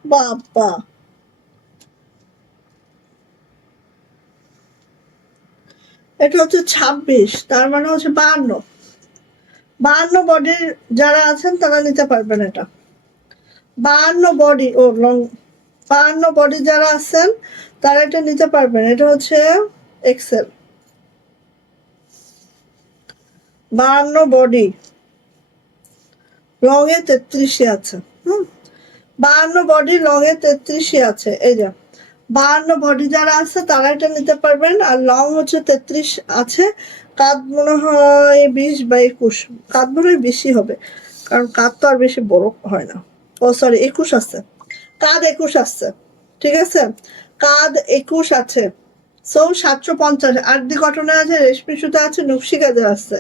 বাবা, এটা হচ্ছে 26, তার মানে হচ্ছে 52। 52 বডির যারা আছেন তারা নিতে পারবেন এটা। 52 বডি, ও লং, 52 বডি যারা আছেন তারা এটা নিতে পারবেন। এটা হচ্ছে এক্সেল, 52 বডি, লং এ 33 আছে। হুম, 52 বডি, লং এ 33 আছে। এই যে 52 বডি যারা আছে তারা এটা নিতে পারবেন। আর লং হচ্ছে 33 আছে, কাঁধ মনে হয় 20 বা 21, কাঁধ মনে হয় বেশি হবে, কারণ কাঁধ তো আর বেশি বড় হয় না। ও সরি, 21 আছে, কাঁধ 21 আছে, ঠিক আছে? কাঁধ 21 আছে। সো 750 আরডি কটনে আছে, রেশমি সুতা আছে, নকশি কাজে আছে।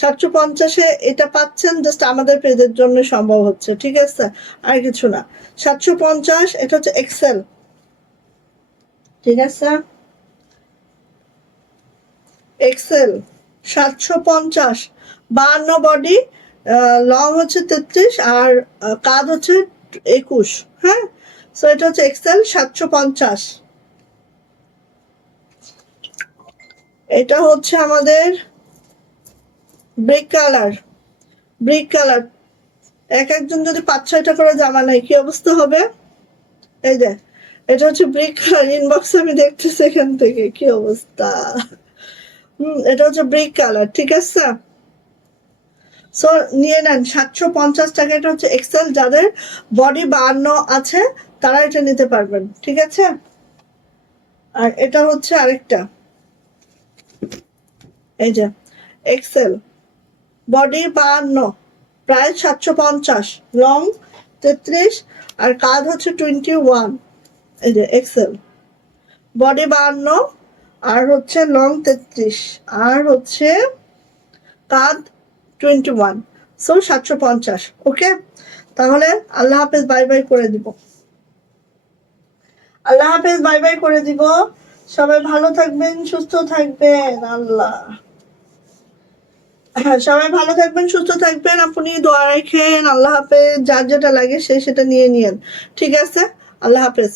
750-এ এটা পাচ্ছেন, জাস্ট আমাদের পেজের জন্য সম্ভব হচ্ছে, ঠিক আছে, আর কিছু না। 750, এটা হচ্ছে এক্সেল, ঠিক আছে, এক্সেল 750, 52 বডি, লং হচ্ছে 33, আর কাঁধ হচ্ছে 21। হ্যাঁ, সো এটা হচ্ছে এক্সেল 750। এটা হচ্ছে আমাদের ব্রিক কালার, ব্রিক কালার। এক একজন যদি 5-6টা করে জামা নেয় কি অবস্থা হবে? এই যে এটা হচ্ছে ব্রিক কালার, ইনবক্সে আমি দেখতেছি এখান থেকে, কি অবস্থা। এটা হচ্ছে ব্রিক কালার, ঠিক আছে। সো নিয়ে নেন 750 টাকা। এটা হচ্ছে এক্সেল, যাদের বডি 52 আছে তারা এটা নিতে পারবেন, ঠিক আছে। আর এটা হচ্ছে আরেকটা, এই যে এক্সেল, বডি 52, প্রাইস 750, লং 33, আর কাঁধ হচ্ছে 21। এই যে এক্সেল, বডি 52, আর হচ্ছে লং 33, আর হচ্ছে কাঁধ 21। সো 750। ওকে, তাহলে আল্লাহ হাফেজ, বাই বাই করে দিব। আল্লাহ হাফেজ, বাই বাই করে দিব। সবাই ভালো থাকবেন, সুস্থ থাকবেন। আল্লাহ, হ্যাঁ, সবাই ভালো থাকবেন, সুস্থ থাকবেন। আপনি দোয়া রাখেন। আল্লাহ হাফেজ। যার যেটা লাগে সে সেটা নিয়ে নিয়েন, ঠিক আছে। আল্লাহ হাফেজ।